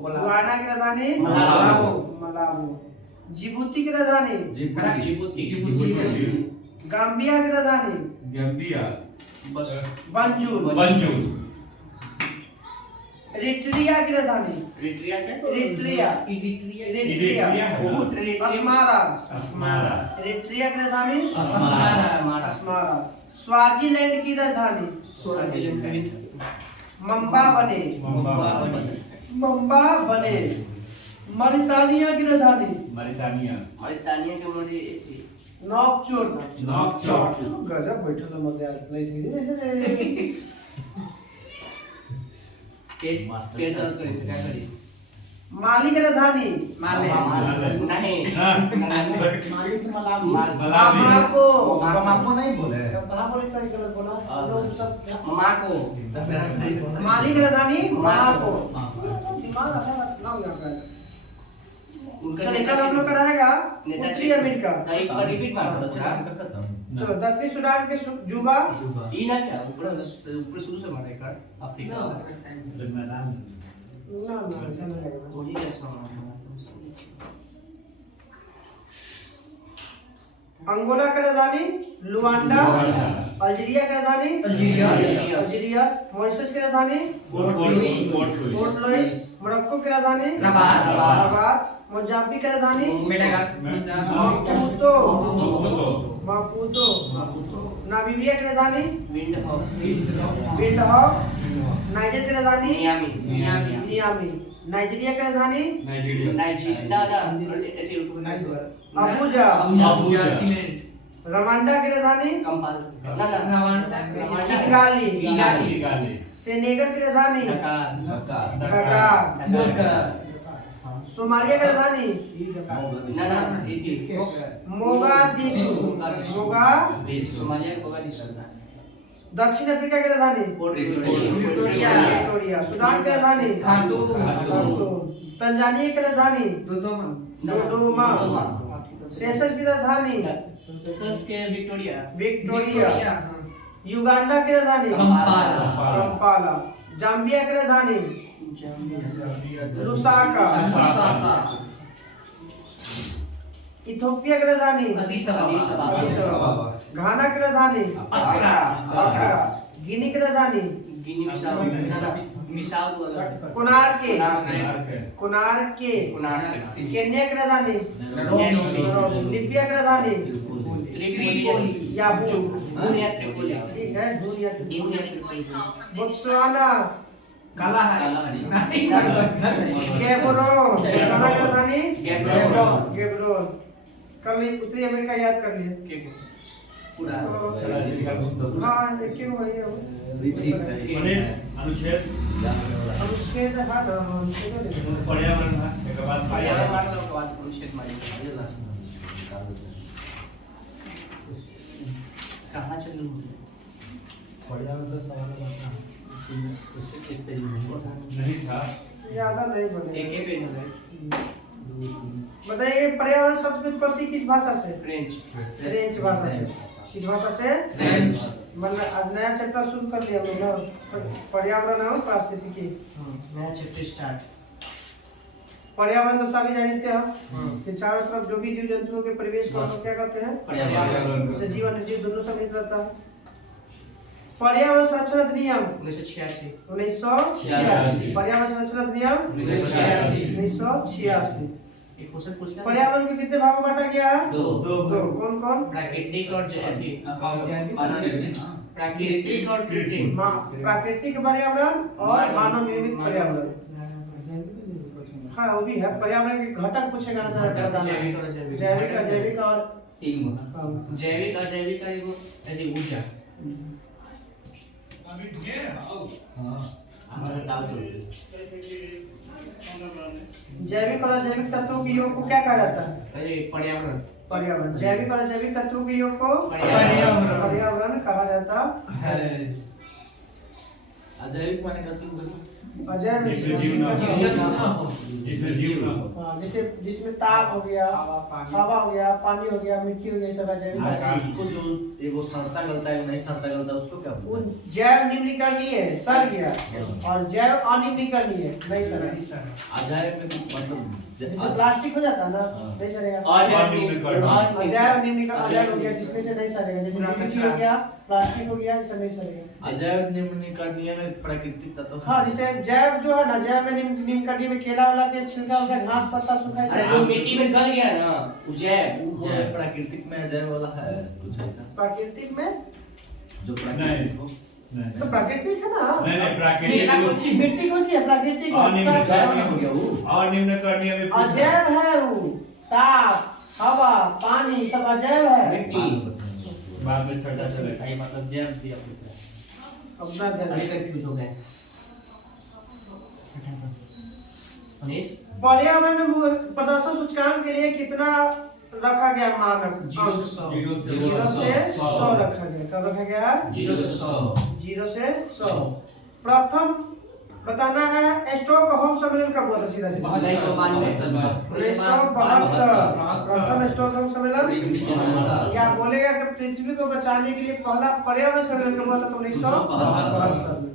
गुआना की राजधानी मलाबो। जिबूती की राजधानी गाम्बिया की राजधानी बंजूर। इरिट्रिया की राजधानी अस्मारा। इरिट्रिया की राजधानी अस्मारा। स्वाजीलैंड की राजधानी मंबा बने। मरितानिया की राजधानी नौकचोट। गजब बैठो तो मजा नहीं थी। माली की राजधानी बामाको नहीं बोले। कहाँ बोले? क्या गलत बोला? लोग सब माको माली की राजधानी माको। दिमाग अच्छा ना हो जाता है। चलिए, कल हम लोग का रहेगा उत्तरी अमेरिका। एक बार रिपीट मार दो। चलो, दक्षिण सूडान के जुबा। ई ना क्या ऊपर शुरू से मारे कर अफ्रीका ना ऐसा नहीं लगेगा। वही ऐसा अंगोला की राजधानी लुआंडा। अल्जीरिया की राजधानी अल्जीरियस। मॉरिशस की राजधानी पोर्ट लुइस। मोरक्को की राजधानी रबात। मोजाम्बिक की राजधानी मापुतो। नामीबिया की राजधानी विंडहॉक। नाइजर की राजधानी नियामी। नाइजीरिया की राजधानी अबुजा। रवांडा की राजधानी किगाली। सेनेगल की राजधानी ढाका। सोमालिया की राजधानी मोगादिशु। दक्षिण अफ्रीका की राजधानी विक्टोरिया। सूडान की राजधानी खार्टूम। तंजानिया की राजधानी डोडोमा। सेशल्स की राजधानी विक्टोरिया। युगांडा की राजधानी कंपाला। जाम्बिया की राजधानी लुसाका। इथियोपिया की राजधानी घाना की राजधानी अक्रा। गिनी की राजधानी कोनार्के। केन्या की राजधानी लीबिया की राजधानी याबू। ठीक है। बोत्सवाना गेबरोन। गाना की राजधानी गेबरोन। कल उत्तरी अमेरिका याद कर लिए। हाँ, एक अनुच्छेद पर्यावरण कहाँ चल नहीं था। ज्यादा नहीं बने। एक पेज है। बताइए, पर्यावरण शब्द की उत्पत्ति किस भाषा से? फ्रेंच भाषा से। किस भाषा से? फ्रेंच। मतलब आज नया चैप्टर शुरू कर लिया हम लोग ना, पर्यावरण और पारिस्थितिकी। नया चैप्टर स्टार्ट। पर्यावरण तो सभी जानते हैं कि चारों तरफ जो भी जीव जंतुओं के परिवेश को हम लोग क्या कहते हैं? पर्यावरण। जैसे जीवन निर्जीव दोनों सम्मिलित रहता है। पर्यावरण संरक्षण अधिनियम 1986। 1986। पर्यावरण संरक्षण अधिनियम 1986। एक क्वेश्चन पूछना। पर्यावरण के कितने भागों में बांटा गया है? दो। कौन कौन? प्राकृतिक और जैविक। प्राकृतिक और कृत्रिम। प्राकृतिक पर्यावरण और मानव निर्मित पर्यावरण। हाँ वो भी है, पर्यावरण के घटक पूछेगा ना सर। जैविक अजैविक और जैविक अजैविक का एगो यदि ऊर्जा हमारे दाव चलते जैविक और अजैविक तत्वों के योग को क्या कहा जाता है? अरे पर्यावरण। पर्यावरण। जैविक और अजैविक तत्वों के योग को पर्यावरण कहा जाता है। अजैविक माने कथी होगा? अजैविक जिसमें जीव ना हो। जिसमें जीव ना हो। हाँ, जैसे जिसमें ताप हो गया, हवा हो गया, पानी हो गया, मिट्टी हो गया, सब अजैविक है। उसको जो एगो सड़ता गलता है नहीं सड़ता गलता उसको क्या वो बोलते हैं? जैव निम्नीकरणीय है, सड़ गया, और जैव अनिम्नीकरणीय नहीं सड़ा। अजैव में मतलब जैसे प्लास्टिक हो जाता है ना, नहीं सड़ेगा। अजैव निम्नीकरण अजैव हो गया जिसमें से नहीं सड़ेगा, जैसे मिट्टी हो गया, प्लास्टिक हो गया, इससे नहीं सड़ेगा। अजैव निम्नीकरणीय में प्राकृतिक तत्व। हाँ, जैसे जैव जो है ना, जैव में निम्नीकरणीय में केला वाला के छिलका वाला घास पत्ता सूखा अरे जो मिट्टी में गल गया ना वो जैव। वो प्राकृतिक में अजैव वाला है कुछ ऐसा? प्राकृतिक में जो प्राकृतिक हो तो प्राकृतिक है ना। नहीं प्राकृतिक मिट्टी कौन सी है? प्राकृतिक और निम्नकरणीय में अजैव है वो। ताप, हवा, पानी सब अजैव है। बाद में चर्चा चलेगा। ये मतलब जैव दिया अपना अभी कंफ्यूज हो गए। पर्यावरण में प्रदर्शन सूचकांक के लिए कितना रखा गया मानक? 0 से 100। 0 से 100 रखा गया। कब रखा गया? 0 से 100। 0 से 100। प्रथम बताना है स्टॉकहोम सम्मेलन कब हुआ था? सीधा सीधा 1972। प्रथम स्टॉकहोम सम्मेलन। या बोलेगा कि पृथ्वी को बचाने के लिए पहला पर्यावरण सम्मेलन कब हुआ था? तो 1972 में।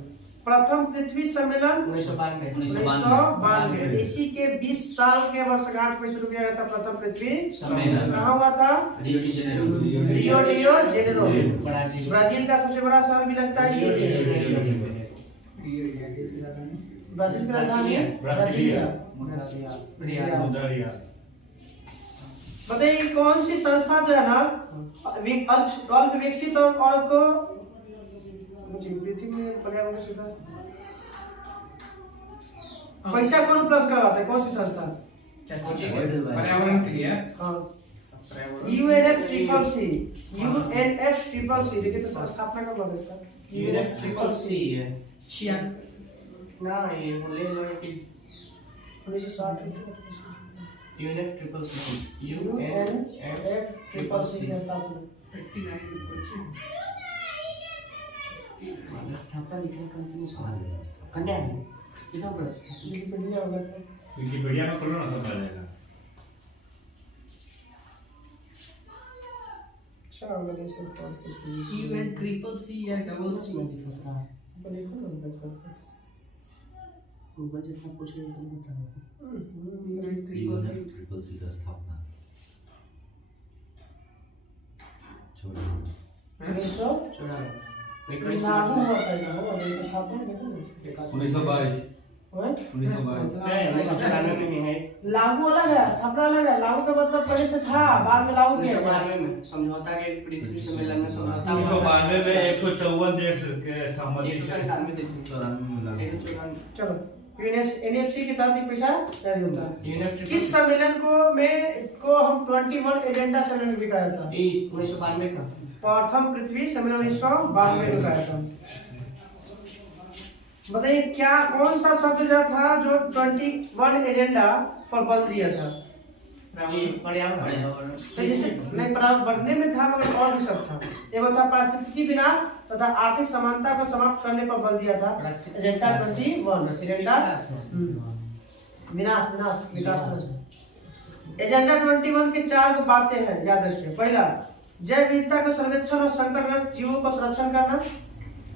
प्रथम पृथ्वी सम्मेलन 1992। इसी के 20 साल के वर्षगांठ में शुरू किया गया था प्रथम पृथ्वी सम्मेलन। कहाँ हुआ था? Rio de Janeiro. ब्राजील का सबसे बड़ा शहर भी लगता है रियो डी जेनेरो। ब्राजील का राजधानी ब्राजीलिया। बताइए कौन सी संस्था जो है ना अल्प विकसित और को पृथ्वी में पर्यावरण सुधार पैसा कौन उपलब्ध करवाता है? कौन सी संस्था? पर्यावरण के लिए UNFCCC। UNFCCC देखिए तो स्थापना कब हुआ इसका? UNFCCC है। छियान ना ये बोले लोग कि 1960 UNFCCC UNFCCC की स्थापना। स्थापना लिखने कंपनी सवाल कन्या है कितना बड़ा विकिपीडिया होगा। विकिपीडिया में खोलो ना सब आ जाएगा। अच्छा होगा जैसे UNCCC या डबल सी लिखो ना गूगल जितना पूछ रहे हो बताओ। UNFCCC का स्थापना छोड़ो। 1994 लागू हुआ था ना वो जैसे स्थापना देखो 1922 में है। लागू अलग है, स्थापना अलग है। लागू का मतलब पहले से था, बाद में लागू किया गया। 1992 में समझौता के पृथ्वी सम्मेलन में समझौता 1992 में 154 देश के सहमति 194 देश। चलो एनएफसी के तहत ही पैसा जारी होता है। UNFCCC किस सम्मेलन को हम 21 एजेंडा सम्मेलन भी कहा जाता है? 1992 का प्रथम पृथ्वी सम्मेलन 1992 में कहा था। बताइए क्या कौन सा शब्द जो था जो 21 एजेंडा पर बल दिया था? पर्यावरण। तो जैसे नहीं बढ़ने में था मगर और भी सब था। एक था पारिस्थितिकी विनाश तथा आर्थिक समानता को समाप्त करने पर बल दिया था एजेंडा 21। एजेंडा विनाश विकास। एजेंडा 21 के 4 बातें हैं, याद रखिए। पहला, जैव विविधता का सर्वेक्षण और संकटग्रस्त जीवों को संरक्षण करना।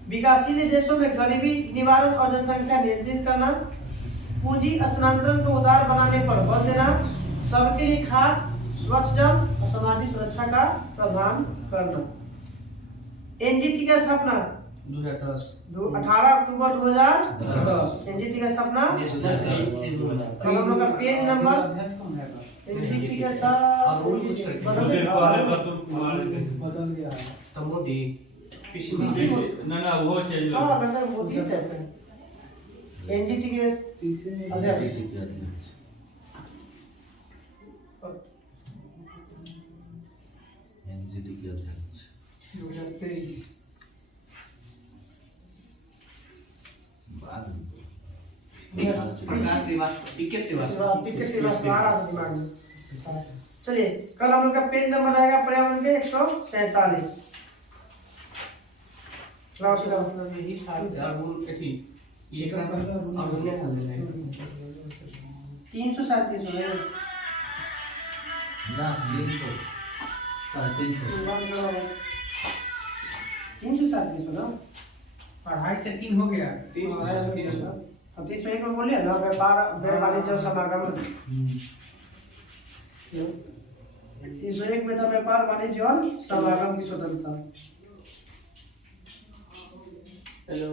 विकासशील देशों में गरीबी निवारण और जनसंख्या नियंत्रित करना। पूंजी स्थानांतरण को उदार बनाने पर बल देना। सबके लिए खाद, स्वच्छ जल और सामाजिक सुरक्षा का प्रावधान करना। एनजीटी की स्थापना 18 अक्टूबर 2010। एनजीटी की स्थापना का पेज नंबर एनजीटी का मोदी ना ना वो चेंज हाँ मतलब मोदी टाइप है एनजीटी के अध्यक्ष एनजीटी के अध्यक्ष 2023 बाद में प्रकाश श्रीवास्तव पीके श्रीवास्तव दिमाग में चलिए कल हम लोग का पेज नंबर रहेगा पर्यावरण के 147 यही था यार वो एथी ये का और दुनिया का ले 300 37 है ना 300 337 ना 2.5 से 3 हो गया। 300 अब 301 में बोलिए ना व्यापार वाणिज्य और समागम 301 में था व्यापार वाणिज्य और समागम की स्वतंत्रता। हेलो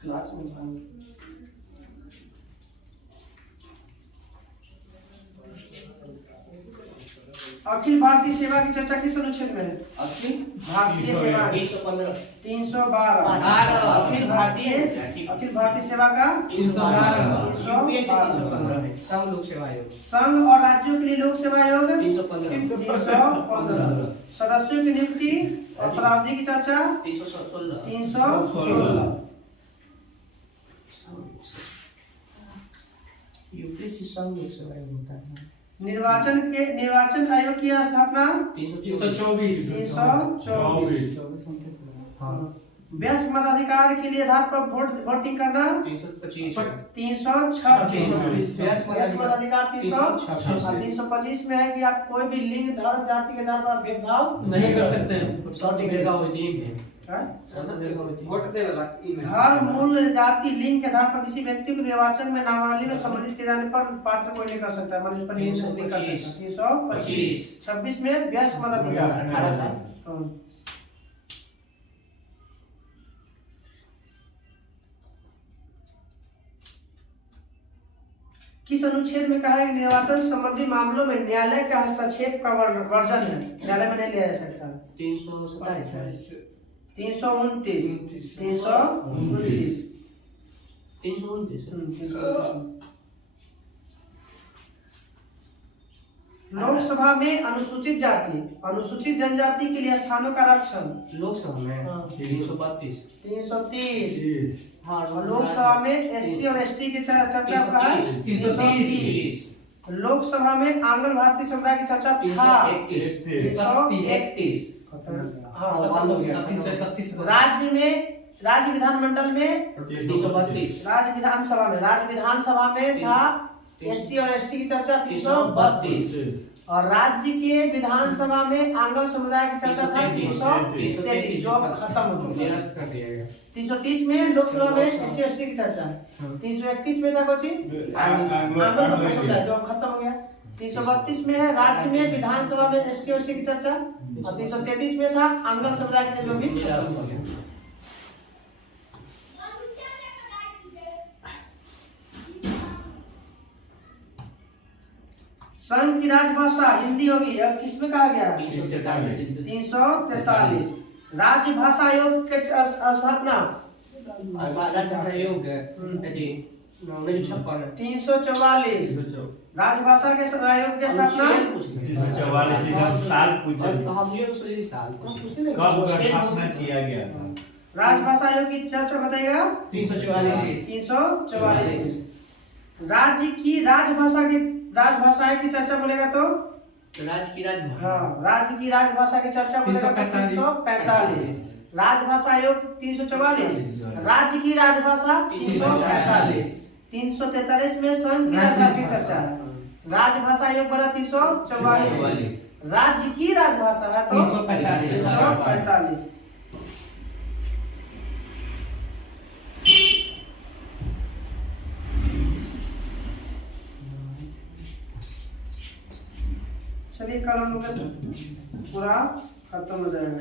क्लास में अखिल भारतीय सेवा की चर्चा किस अनुच्छेद में है? अखिल भारतीय सेवा 315 312 अखिल भारतीय सेवा का 312 यूपीएससी 315 है संघ लोक सेवा आयोग संघ और राज्यों के लिए लोक सेवा आयोग 315 सदस्यों की नियुक्ति और पदावधि की चर्चा 316 यूपीएससी संघ लोक सेवा आयोग होता है। निर्वाचन आयोग की स्थापना 324 व्यस्क मताधिकार के लिए आधार पर वोटिंग करना 325 326 व्यस्क मताधिकार 325 में है कि आप कोई भी लिंग धर्म जाति के आधार पर भेदभाव नहीं कर सकते हैं। सॉर्टिंग का हो लिंग है वोट दे वाला धर्म मूल जाति लिंग के आधार पर किसी व्यक्ति को निर्वाचन में नामावली में सम्मिलित किए जाने पर पात्र कोई नहीं कर सकता है। उस पर नहीं कर सकता। 325 26 में व्यस्क मताधिकार 18 साल किस अनुच्छेद में कहा है कि निर्वाचन संबंधी मामलों में न्यायालय का हस्तक्षेप का वर्जन है? न्यायालय में नहीं लिया जा सकता। 327 लोकसभा में अनुसूचित जाति अनुसूचित जनजाति के लिए स्थानों का आरक्षण लोकसभा में 332 330 और लोकसभा में एससी और एसटी की चर्चा का है 330 लोकसभा में आंग्ल भारतीय समुदाय की चर्चा था 331 राज्य में राज्य विधानमंडल में 332 राज्य विधानसभा में था एससी और एसटी की चर्चा 332 और राज्य के विधानसभा में आंग्ल समुदाय की चर्चा था 333 जो खत्म हो चुका है। 330 में लोकसभा में एससी एसटी की चर्चा 331 में था कोची आंग्ल समुदाय जो खत्म हो गया। 332 में है राज्य में विधानसभा में एसटी और एसटी की चर्चा और 333 में था आंग्ल समुदाय के जो भी संघ की राजभाषा हिंदी होगी। अब किसमें कहा गया 343 राज्य भाषा आयोग के स्थापना 344 राजभाषा के आयोग की स्थापना 344 किया गया था। राजभाषा आयोग की चर्चा बताइएगा 344 राज्य की राजभाषाएं की चर्चा बोलेगा तो राज्य की राजभाषा राज्य की राजभाषा की चर्चा बोलेगा 345 राजभाषा आयोग 344 राज्य की राजभाषा 345 343 में संघ की राजभाषा की चर्चा है। राजभाषा आयोग बना 344 राज्य की राजभाषा है तो 345 चलिए कल हम लोग पूरा खत्म हो जाएगा।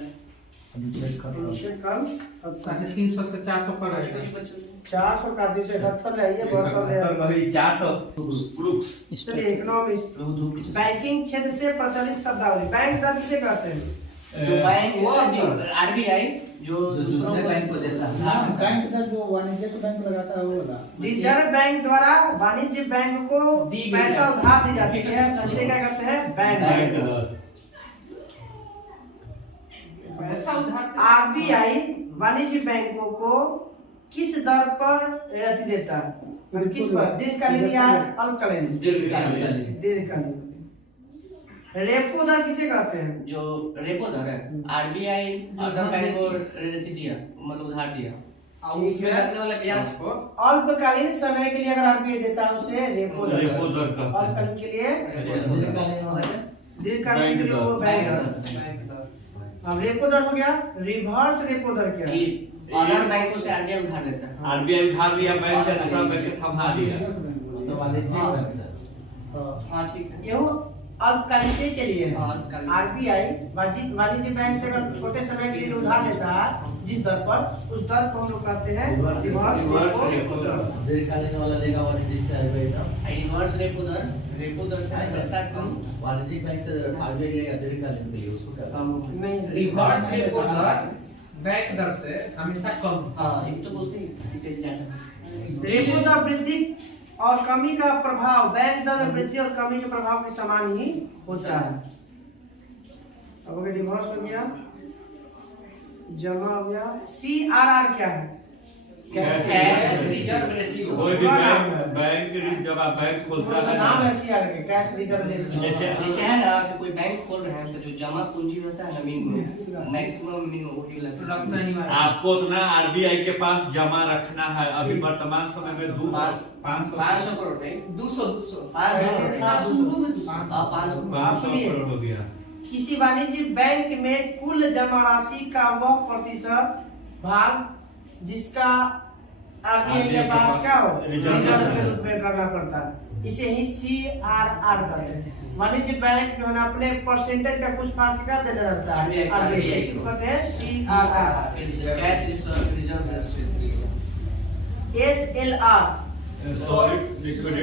अनुच्छेद कल 350 से 400 पर 400 का 278 ले आइए, बहुत कम है। कहीं 400 चलिए इकोनॉमिक्स, बैंकिंग क्षेत्र से प्रचलित शब्दावली। बैंक दर किसे कहते हैं? जो बैंक आरबीआई जो दूसरों बैंक को देता है, बैंक का जो वाणिज्यिक बैंक लगाता है वो वाला। रिजर्व बैंक द्वारा वाणिज्य बैंक को पैसा उधार दी जाती है, उसे क्या कहते हैं? बैंक दर। पैसा उधार आरबीआई वाणिज्य बैंकों को किस दर पर ऋण देता है? मतलब किस पर? दीर्घकालीन या अल्पकालीन? दीर्घकालीन। रेपो दर किसे कहते हैं? जो रेपो दर है, आरबीआई अगर बैंक को ऋण दिया, मतलब उधार दिया, और उसमें लगने वाले ब्याज को अल्पकालीन समय के लिए अगर आरबीआई देता है उसे रेपो दर कहते हैं। अल्पकालीन के लिए दीर्घकालीन के लिए वो बैंक दर। अब रेपो दर हो गया। रिवर्स रेपो दर क्या है? अदर बैंकों से आरबीआई उधार देता है। आरबीआई उधार लिया बैंक से, दूसरा बैंक के थमा दिया। मतलब वाणिज्यिक बैंक से। हाँ ठीक है। ये अल्पकालिक के लिए है। अल्पकालिक। आरबीआई वाणिज्य बैंक से अगर छोटे समय के लिए उधार लेता है जिस दर पर, उस दर को हम लोग कहते हैं रिवर्स रेपो दर। दीर्घकालीन वाला लेगा वाणिज्यिक से आरबीआई का। रिवर्स रेपो दर से पैसा कम, वाणिज्यिक बैंक से आरबीआई लेगा दीर्घकालीन के लिए, उसको क्या नहीं, रिवर्स रेपो दर बैंक दर से हमेशा कम। हाँ एक तो बोलते हैं ज्यादा। रेपो दर वृद्धि और कमी का प्रभाव बैंक दर में वृद्धि और कमी के प्रभाव के समान ही होता है। अब अगर रिवर्स हो गया, जमा हो गया। CRR क्या है? Cash reserve ratio. कोई भी बैंक जब आप बैंक खोलता है नाम है CRR के, कैश रिजर्व रेशियो। जैसे है ना कि कोई बैंक खोल रहे हैं, उसका जो जमा पूंजी होता है ना, मिनिमम मैक्सिमम मिनिमम वही रखना नहीं वाला। आपको उतना आरबीआई के पास जमा रखना है। अभी वर्तमान समय में 500 करोड़ नहीं, 200 शुरू में 500 करोड़ हो गया। किसी वाणिज्यिक बैंक में कुल जमा राशि का वह प्रतिशत भाग जिसका आरबीआई के पास क्या हो, रिजर्व के रूप में करना पड़ता है, इसे ही CRR कहते हैं। वाणिज्य बैंक जो है ना अपने परसेंटेज का कुछ भाग क्या देता रहता है आरबीआई, इसको कहते हैं CRR। Cash reserve ratio. SLR solid liquid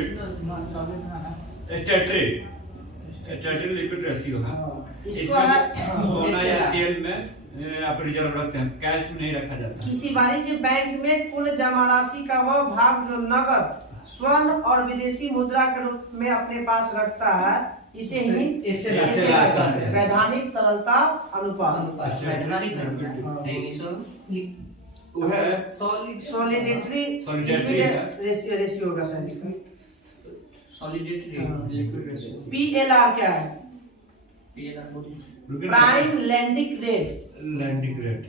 statutory liquid ratio है। इसको है सोना या तेल में आप रिजर्व रखते हैं, कैश में नहीं रखा जाता। किसी वाणिज्य बैंक में कुल जमा राशि का वह भाग जो नगद, स्वर्ण और विदेशी मुद्रा के रूप में अपने पास रखता है, इसे ही वैधानिक तरलता अनुपात। वैधानिक वो है सॉलिडिटरी रेशियो का शायद इसका। सॉलिडिटरी लिक्विड रेशियो। PLR क्या है? Prime landing rate. Landing rate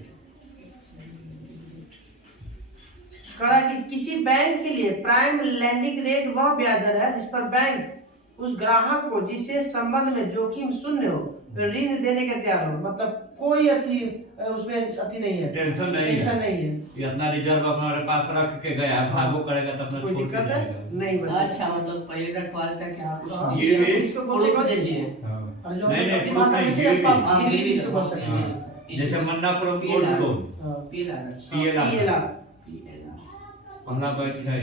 करा कि किसी बैंक के लिए प्राइम लैंडिंग रेट वह ब्याज दर है जिस पर बैंक उस ग्राहक को जिसे संबंध में जोखिम शून्य हो ऋण देने के तैयार हो। मतलब कोई उसमें नहीं है, टेंशन नहीं है। इतना रिजर्व हमारे पास रख के गया, भागो करेगा तो अपना कोई छोड़ दिक्कत के है जाएगा। नहीं। अच्छा मतलब पहले रखवा देता है कि हाँ कुछ गिरवी इसको बोलते दीजिए। नहीं गिरवी जैसे मन्नापुरम गोल्ड लोन PLR पहला बैंक है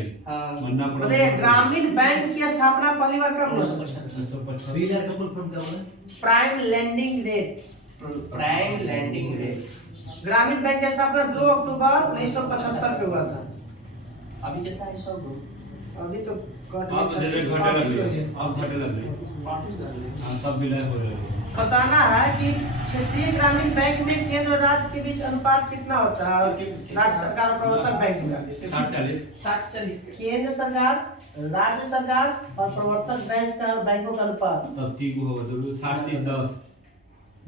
मन्नापुरम। ग्रामीण बैंक की स्थापना पहली बार कब हुई? 1955। PLR का फुल फॉर्म क्या बोले? Prime landing rate. Prime landing rate. ग्रामीण बैंक की स्थापना 2 अक्टूबर 1975 को हुआ था। अभी कितना है? 100 अभी तो अब धीरे घटे लगे, अब घटे लगे। हाँ सब विलय हो रहे हैं। बताना है कि क्षेत्रीय ग्रामीण बैंक में केंद्र और राज्य के बीच अनुपात कितना होता है? राज्य सरकार और प्रवर्तक बैंक का 60-40 केंद्र सरकार, राज्य सरकार और प्रवर्तक बैंकों का अनुपात तब 3 होगा तो 60-30-10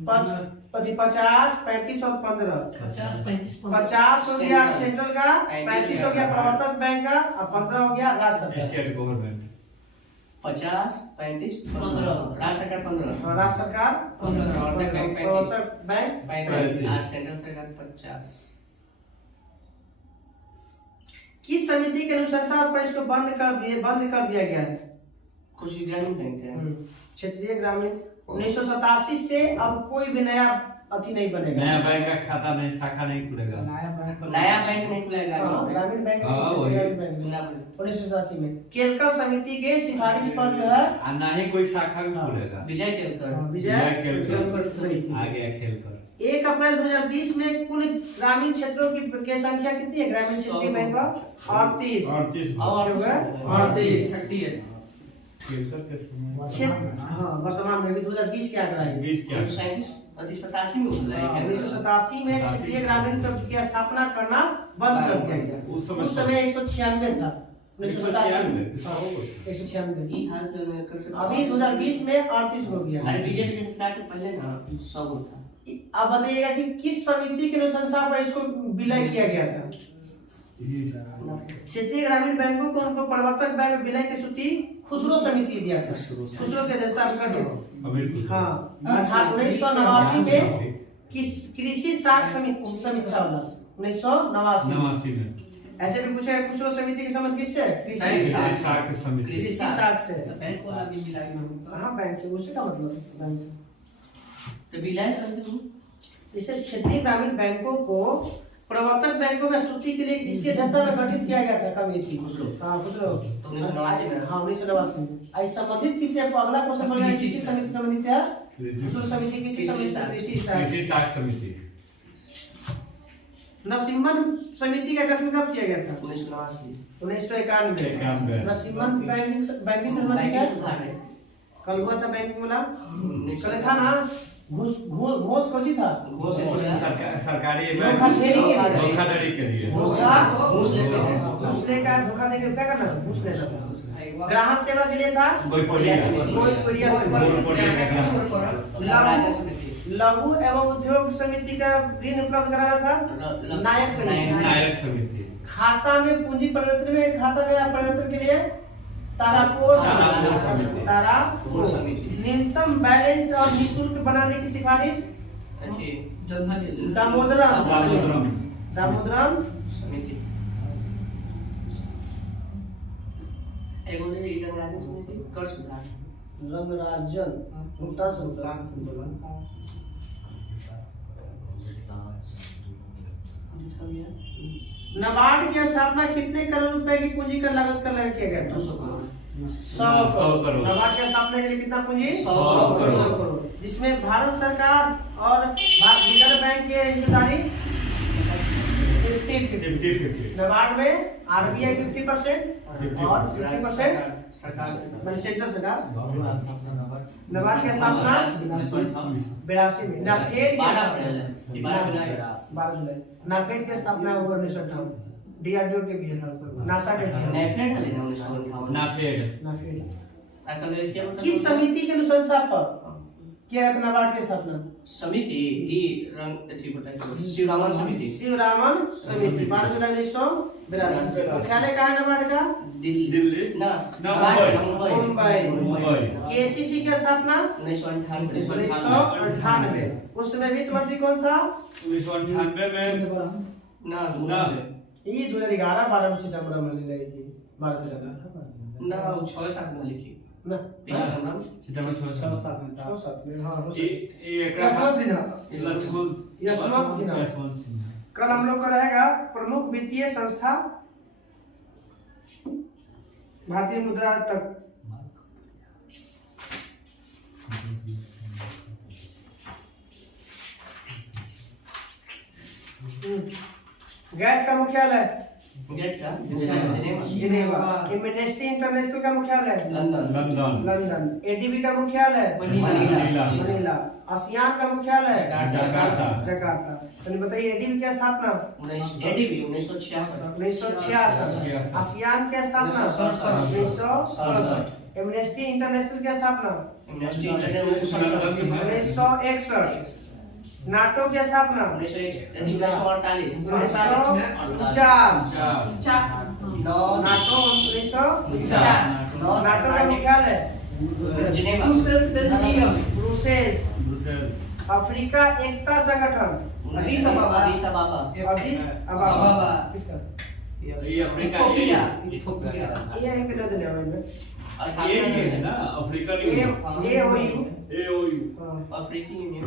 50 35 और 15। 50 हो गया सेंट्रल का, 35 हो गया प्रवर्तक बैंक का और 15 हो गया राज्य सरकार। स्टेट गवर्नमेंट 50 35 15 राज्य सरकार 15 राज्य सरकार प्रवर्तक बैंक 35 प्रवर्तक बैंक आज सेंट्रल सरकार 50। किस समिति के अनुसार पर इसको बंद कर दिया गया है? कुछ ग्रामीण बैंक है। क्षेत्रीय ग्रामीण 1987 से अब कोई भी नया अति नहीं बनेगा। नया बैंक का खाता नहीं, शाखा नहीं खुलेगा। नया बैंक नहीं खुलेगा। ग्रामीण बैंक हाँ, वही। 1987 में केलकर समिति के सिफारिश पर जो है और ना ही कोई शाखा भी खुलेगा। विजय केलकर। विजय केलकर समिति। आ गया खेलकर। 1 अप्रैल 2020 में कुल ग्रामीण क्षेत्रों की संख्या कितनी है? ग्रामीण क्षेत्रीय बैंक का 38 और 38 खेलकर के समय क्षेत्र। हाँ, वर्तमान में भी 2020 के आंकड़ा है। 20 क्या 87 में हुआ है। 1987 में क्षेत्रीय ग्रामीण बैंक की स्थापना करना बंद कर दिया गया। उस समय उस समय 196 था। 196 हाँ, 196। ई हाल तो मैं कर सकता अभी 2020 में 38 हो गया। अरे बीजेपी के सरकार से पहले ना 100 था। अब बताइएगा कि किस समिति के अनुशंसा पर इसको विलय किया गया था? क्षेत्रीय ग्रामीण बैंकों को उनको प्रवर्तक बैंक विलय की सूची खुसरो समिति दिया था। खुसरो के अध्यक्षता करके हाँ 1989 में कृषि साख समीक्षा वाला 1989 में ऐसे भी पूछा है। खुसरो समिति की संबंध किससे? कृषि साख समिति। कृषि साख से। बैंक वाला भी मिला के हाँ, बैंक से। उससे का मतलब बैंक से। तो विलय कर दो। इसे क्षेत्रीय ग्रामीण बैंकों को प्रवर्तक बैंकों में स्तुति के लिए किसके अध्यक्षता में गठित किया गया था कमेटी? खुसरो। हाँ, खुसरो। 1989 में। हाँ, 1989 में। आई संबंधित किससे? अगला क्वेश्चन बन गया किस समिति से संबंधित है? खुसरो समिति किससे संबंधित है? कृषि साख समिति। नरसिम्हन समिति का गठन कब किया गया था? 1989। 1991। नरसिम्हन बैंकिंग से संबंधित है। कल हुआ था बैंकिंग वाला। कल था ना घोष कौची था? सरकारी धोखाधड़ी के लिए घूस लेकर धोखा देकर क्या करना? घूस लेना। ग्राहक सेवा के लिए था लघु एवं उद्योग समिति का ऋण उपलब्ध कराना था नायक समिति। खाता में पूंजी परिवर्तन में खाता में परिवर्तन के लिए तारापुर समिति। न्यूनतम बैलेंस और निःशुल्क बनाने की सिफारिश दामोदरम समिति। कर सुधार रंगराजन भुगतान संतुलन। नाबार्ड की स्थापना कितने करोड़ रुपए की पूंजी का लागत कर किया गया था? 200 करोड़। 100 करोड़। नाबार्ड की स्थापना के लिए कितना पूंजी? 100 करोड़। जिसमें भारत सरकार और रिजर्व बैंक की हिस्सेदारी 50-50। नाबार्ड में आरबीआई 50% और 50% सरकार सेंट्रल सरकार। नाबार्ड की स्थापना 82 में। नाफेड 12 जुलाई। नाफेड की स्थापना हुआ 1958। डीआरडीओ के भी नासा के नाफेड। किस समिति के अनुशंसा पर किया गया था नाबार्ड की स्थापना? समिति शिवरामन समिति। 12 जुलाई 1982। मुख्यालय कहाँ है नाबार्ड का? दिल्ली मुंबई। केसीसी की स्थापना 1998। उस समय वित्त मंत्री कौन था? 1998 में ये 2011-12 सितंबर में ली गई थी। 6-7 में लिखी ना सितंबर 6-7 में था। 6-7 में। हाँ, यशवंत सिन्हा। कल हम लोग का रहेगा प्रमुख वित्तीय संस्था भारतीय मुद्रा तक। गैट का मुख्यालय जिनेवा। एम्नेस्टी इंटरनेशनल का मुख्यालय लंदन। एडीबी का मुख्यालय मनीला। आसियान का मुख्यालय जकार्ता। तो बताइए एडीबी की स्थापना 1966। आसियान की स्थापना 1967। एम्नेस्टी इंटरनेशनल की स्थापना 1961। नाटो की स्थापना 1948। नाटो 1950। नाटो का मुख्यालय ब्रुसेल्स। अफ्रीका एकता संगठन अदीस अबाबा। किसका? ये अफ्रीका इथोपिया। ये है कि नजर आवे में ये है ना अफ्रीका एओयू। एओयू अफ्रीकी यूनियन।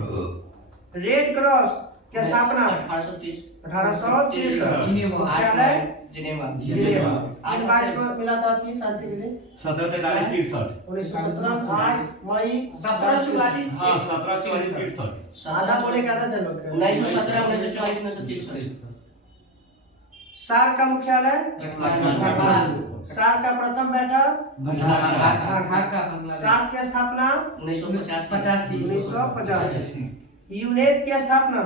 रेड क्रॉस की स्थापना 1830 1830 मुख्यालय जिनेवा जिनेवा। आज 22 को मिला था 30 शांति के लिए 1743 1917 8 मई 1744 हाँ 1743 आधा बोले क्या था लोग 1917 1940 1930 सार्क का मुख्यालय काठमांडू सार्क का प्रथम बैठक ढाका सार्क की स्थापना 1985 1985 यूनेट की स्थापना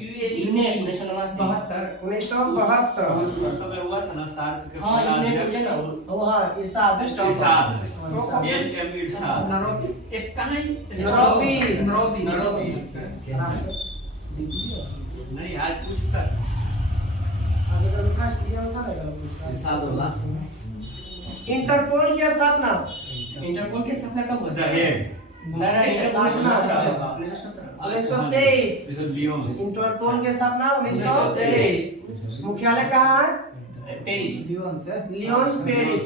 यूनेट 1972 1972 समय हुआ था ना सार्क के हाँ यूनेट हो गया ना वहाँ इरशाद इरशाद HM इरशाद नरोबी नहीं आज पूछता आगे का विकास किया होता रहेगा इरशादुल्लाह इंटरपोल की स्थापना इंटरपोल की स्थापना कब हुई the Hague Interpol 1923 Lyon Interpol की स्थापना 1923 मुख्यालय कहाँ है पेरिस लियोन्स पेरिस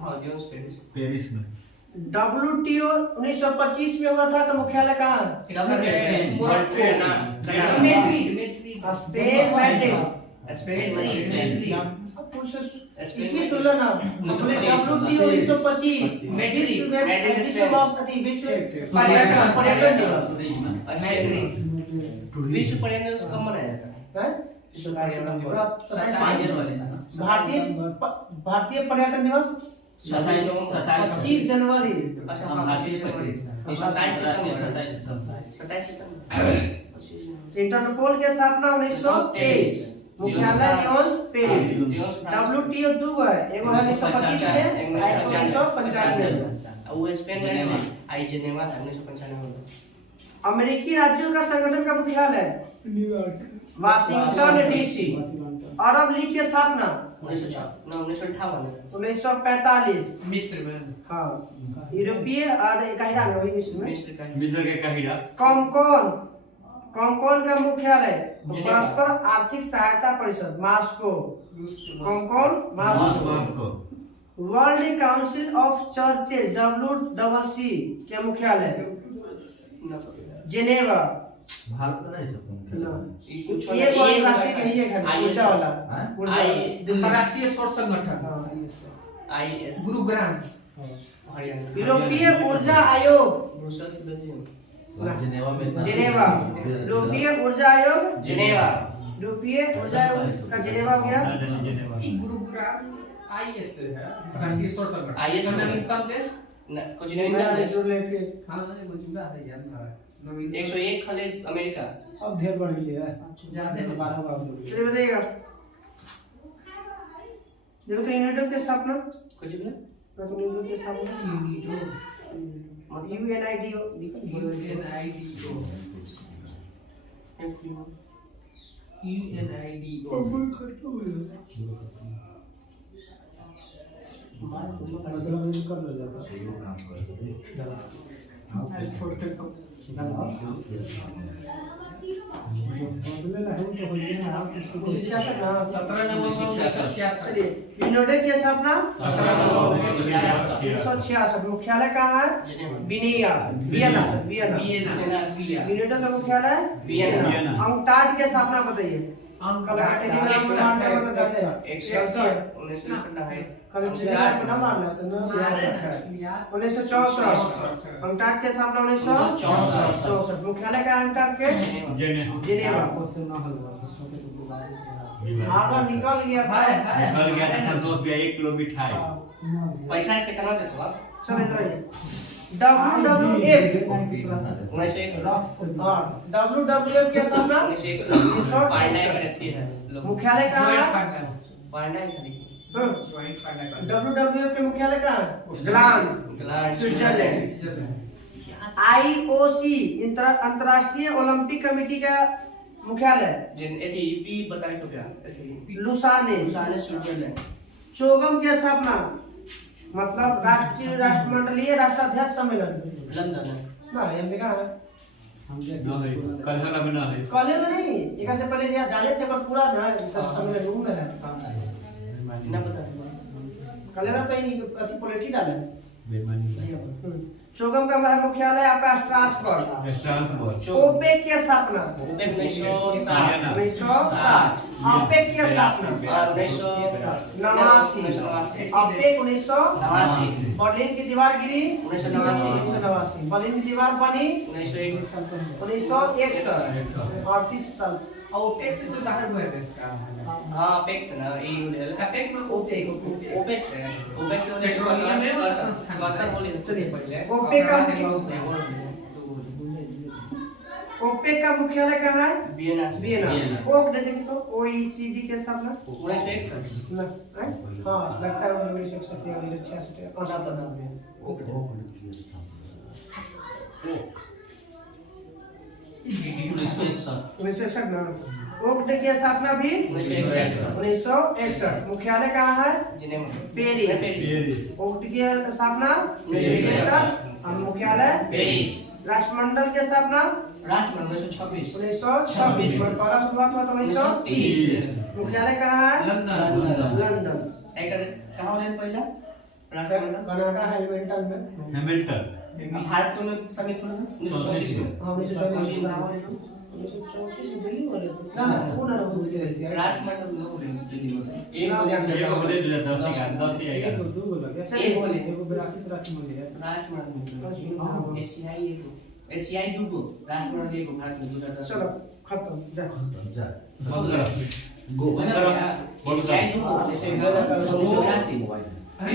हाँ लियोन्स पेरिस पेरिस में WTO 1925 में हुआ था का मुख्यालय कहाँ है स्पेन मैड्रिड इसमें सुन लो ना WTO 1925 विश्व पर्यटन दिवस विश्व पर्यटन दिवस कब मनाया जाता है विश्व पर्यटन दिवस भारतीय पर्यटन दिवस 25 जनवरी अच्छा हाँ 25 जनवरी 27 सितंबर इंटरपोल की स्थापना 1923 मुख्यालय लियोन्स पेरिस WTO दो है एगो है 1925 में 1995 में वो स्पेन में आई जिनेवा था 1995 में अमेरिकी राज्यों का संगठन का मुख्यालय वाशिंगटन DC अरब लीग की स्थापना 1945 मिस्र में हाँ यूरोपीय और काहिरा में वही मिस्र में मिस्र के काहिरा कॉन्कोन का मुख्यालय परस्पर आर्थिक सहायता परिषद मॉस्को कॉन्कोन Moscow World Council of Churches WCC के मुख्यालय जिनेवा भारत में नहीं सकते ये कोई राष्ट्रीय नहीं है खाली ऊर्जा वाला अंतर्राष्ट्रीय सौर संगठन IS गुरुग्राम यूरोपीय ऊर्जा आयोग ब्रुसेल्स बेल्जियम जिनेवा में जिनेवा यूरोपीय ऊर्जा आयोग जिनेवा यूरोपीय ऊर्जा आयोग का जिनेवा हो गया गुरुग्राम IS है अंतर्राष्ट्रीय सौर संगठन IS नवीनतम देश कुछ नवीनतम देश हाँ वो जुड़ा है यार 101 खले अमेरिका अब ढेर बढ़ गई है जाते हैं 12 बार चलिए बताइएगा देखो तो यूनिटो की स्थापना कुछ भी यूनिटो की स्थापना UNIDO मतलब कर लो जाता यूनिटो की स्थापना 1966 मुख्यालय कहाँ है वियना यूनिटो का मुख्यालय वियना अंकटाड की स्थापना बताइए अंकटाड की स्थापना 1964 मुख्यालय का अंकटाड के जिनेवा आगे निकल गया था संतोष भैया 1 किलो मिठाई पैसा कितना देते हो आप चल इधर आइए WWF WWF की स्थापना 1961 मुख्यालय कहाँ है WWF के मुख्यालय कहाँ है ग्लान स्विट्जरलैंड IOC अंतर्राष्ट्रीय ओलंपिक कमेटी का मुख्यालय लुसाने स्विट्जरलैंड चोगम की स्थापना मतलब राष्ट्रमंडलीय राष्ट्राध्यक्ष सम्मेलन लंदन ना ये लिखा है कलहरा में ना है कॉलेज में नहीं एक से पहले यार डाले थे पर पूरा ना सब सम्मेलन रूम में है ना पता कलेरा तो नहीं अति पॉलिटिक डाले चोगम का मुख्यालय आपका स्ट्रासबर्ग। स्ट्रासबर्ग। ओपेक की स्थापना ओपेक 1960 1960। ओपेक की स्थापना 1989। ओपेक 1989। बर्लिन की दीवार गिरी 1989। बर्लिन की दीवार बनी 1961। 38 साल। ओपेक से तो बाहर हुआ है इसका। हाँ अपेक्स है ना ये अपेक में ओपेक ओपेक्स है ओपेक्स में पेट्रोलियम में और संस्थान गौतर बोले चलिए पहले ओपेक का मुख्यालय कहाँ है? Vienna Vienna. ओक देखिए तो OECD की स्थापना 1961 ना हाँ लगता है 1961 या 1966 कौन सा पता है? 1961 ना। ओक की स्थापना भी 1961। मुख्यालय कहाँ है? Geneva Paris. ओक की स्थापना 1961 और मुख्यालय पेरिस। राष्ट्रमंडल की स्थापना राष्ट्रमंडल 1926 1926 और पहला शुरुआत हुआ था 1930। मुख्यालय कहाँ है? लंदन। लंदन। एक कहाँ हो रहा है पहला राष्ट्रमंडल कनाडा हेमिल्टन में। हैमिल्टन। भारत में संयुक्त हुआ 1934 में हाँ 1934 में दिल्ली वाले ना ना वो ना वो राष्ट्रमंडल में हो रहे दिल्ली में ये बोले 10 ही आएगा। दो बोला क्या? चलिए बोले एगो 82 में लिया। राष्ट्रमंडल एशियाई एशियाई दुगो राष्ट्रमंडल एगो भारत में दूसरा चलो खत्म जा जा बंद गो एशियाई दुगो जैसे 1982 मोबाइल अरे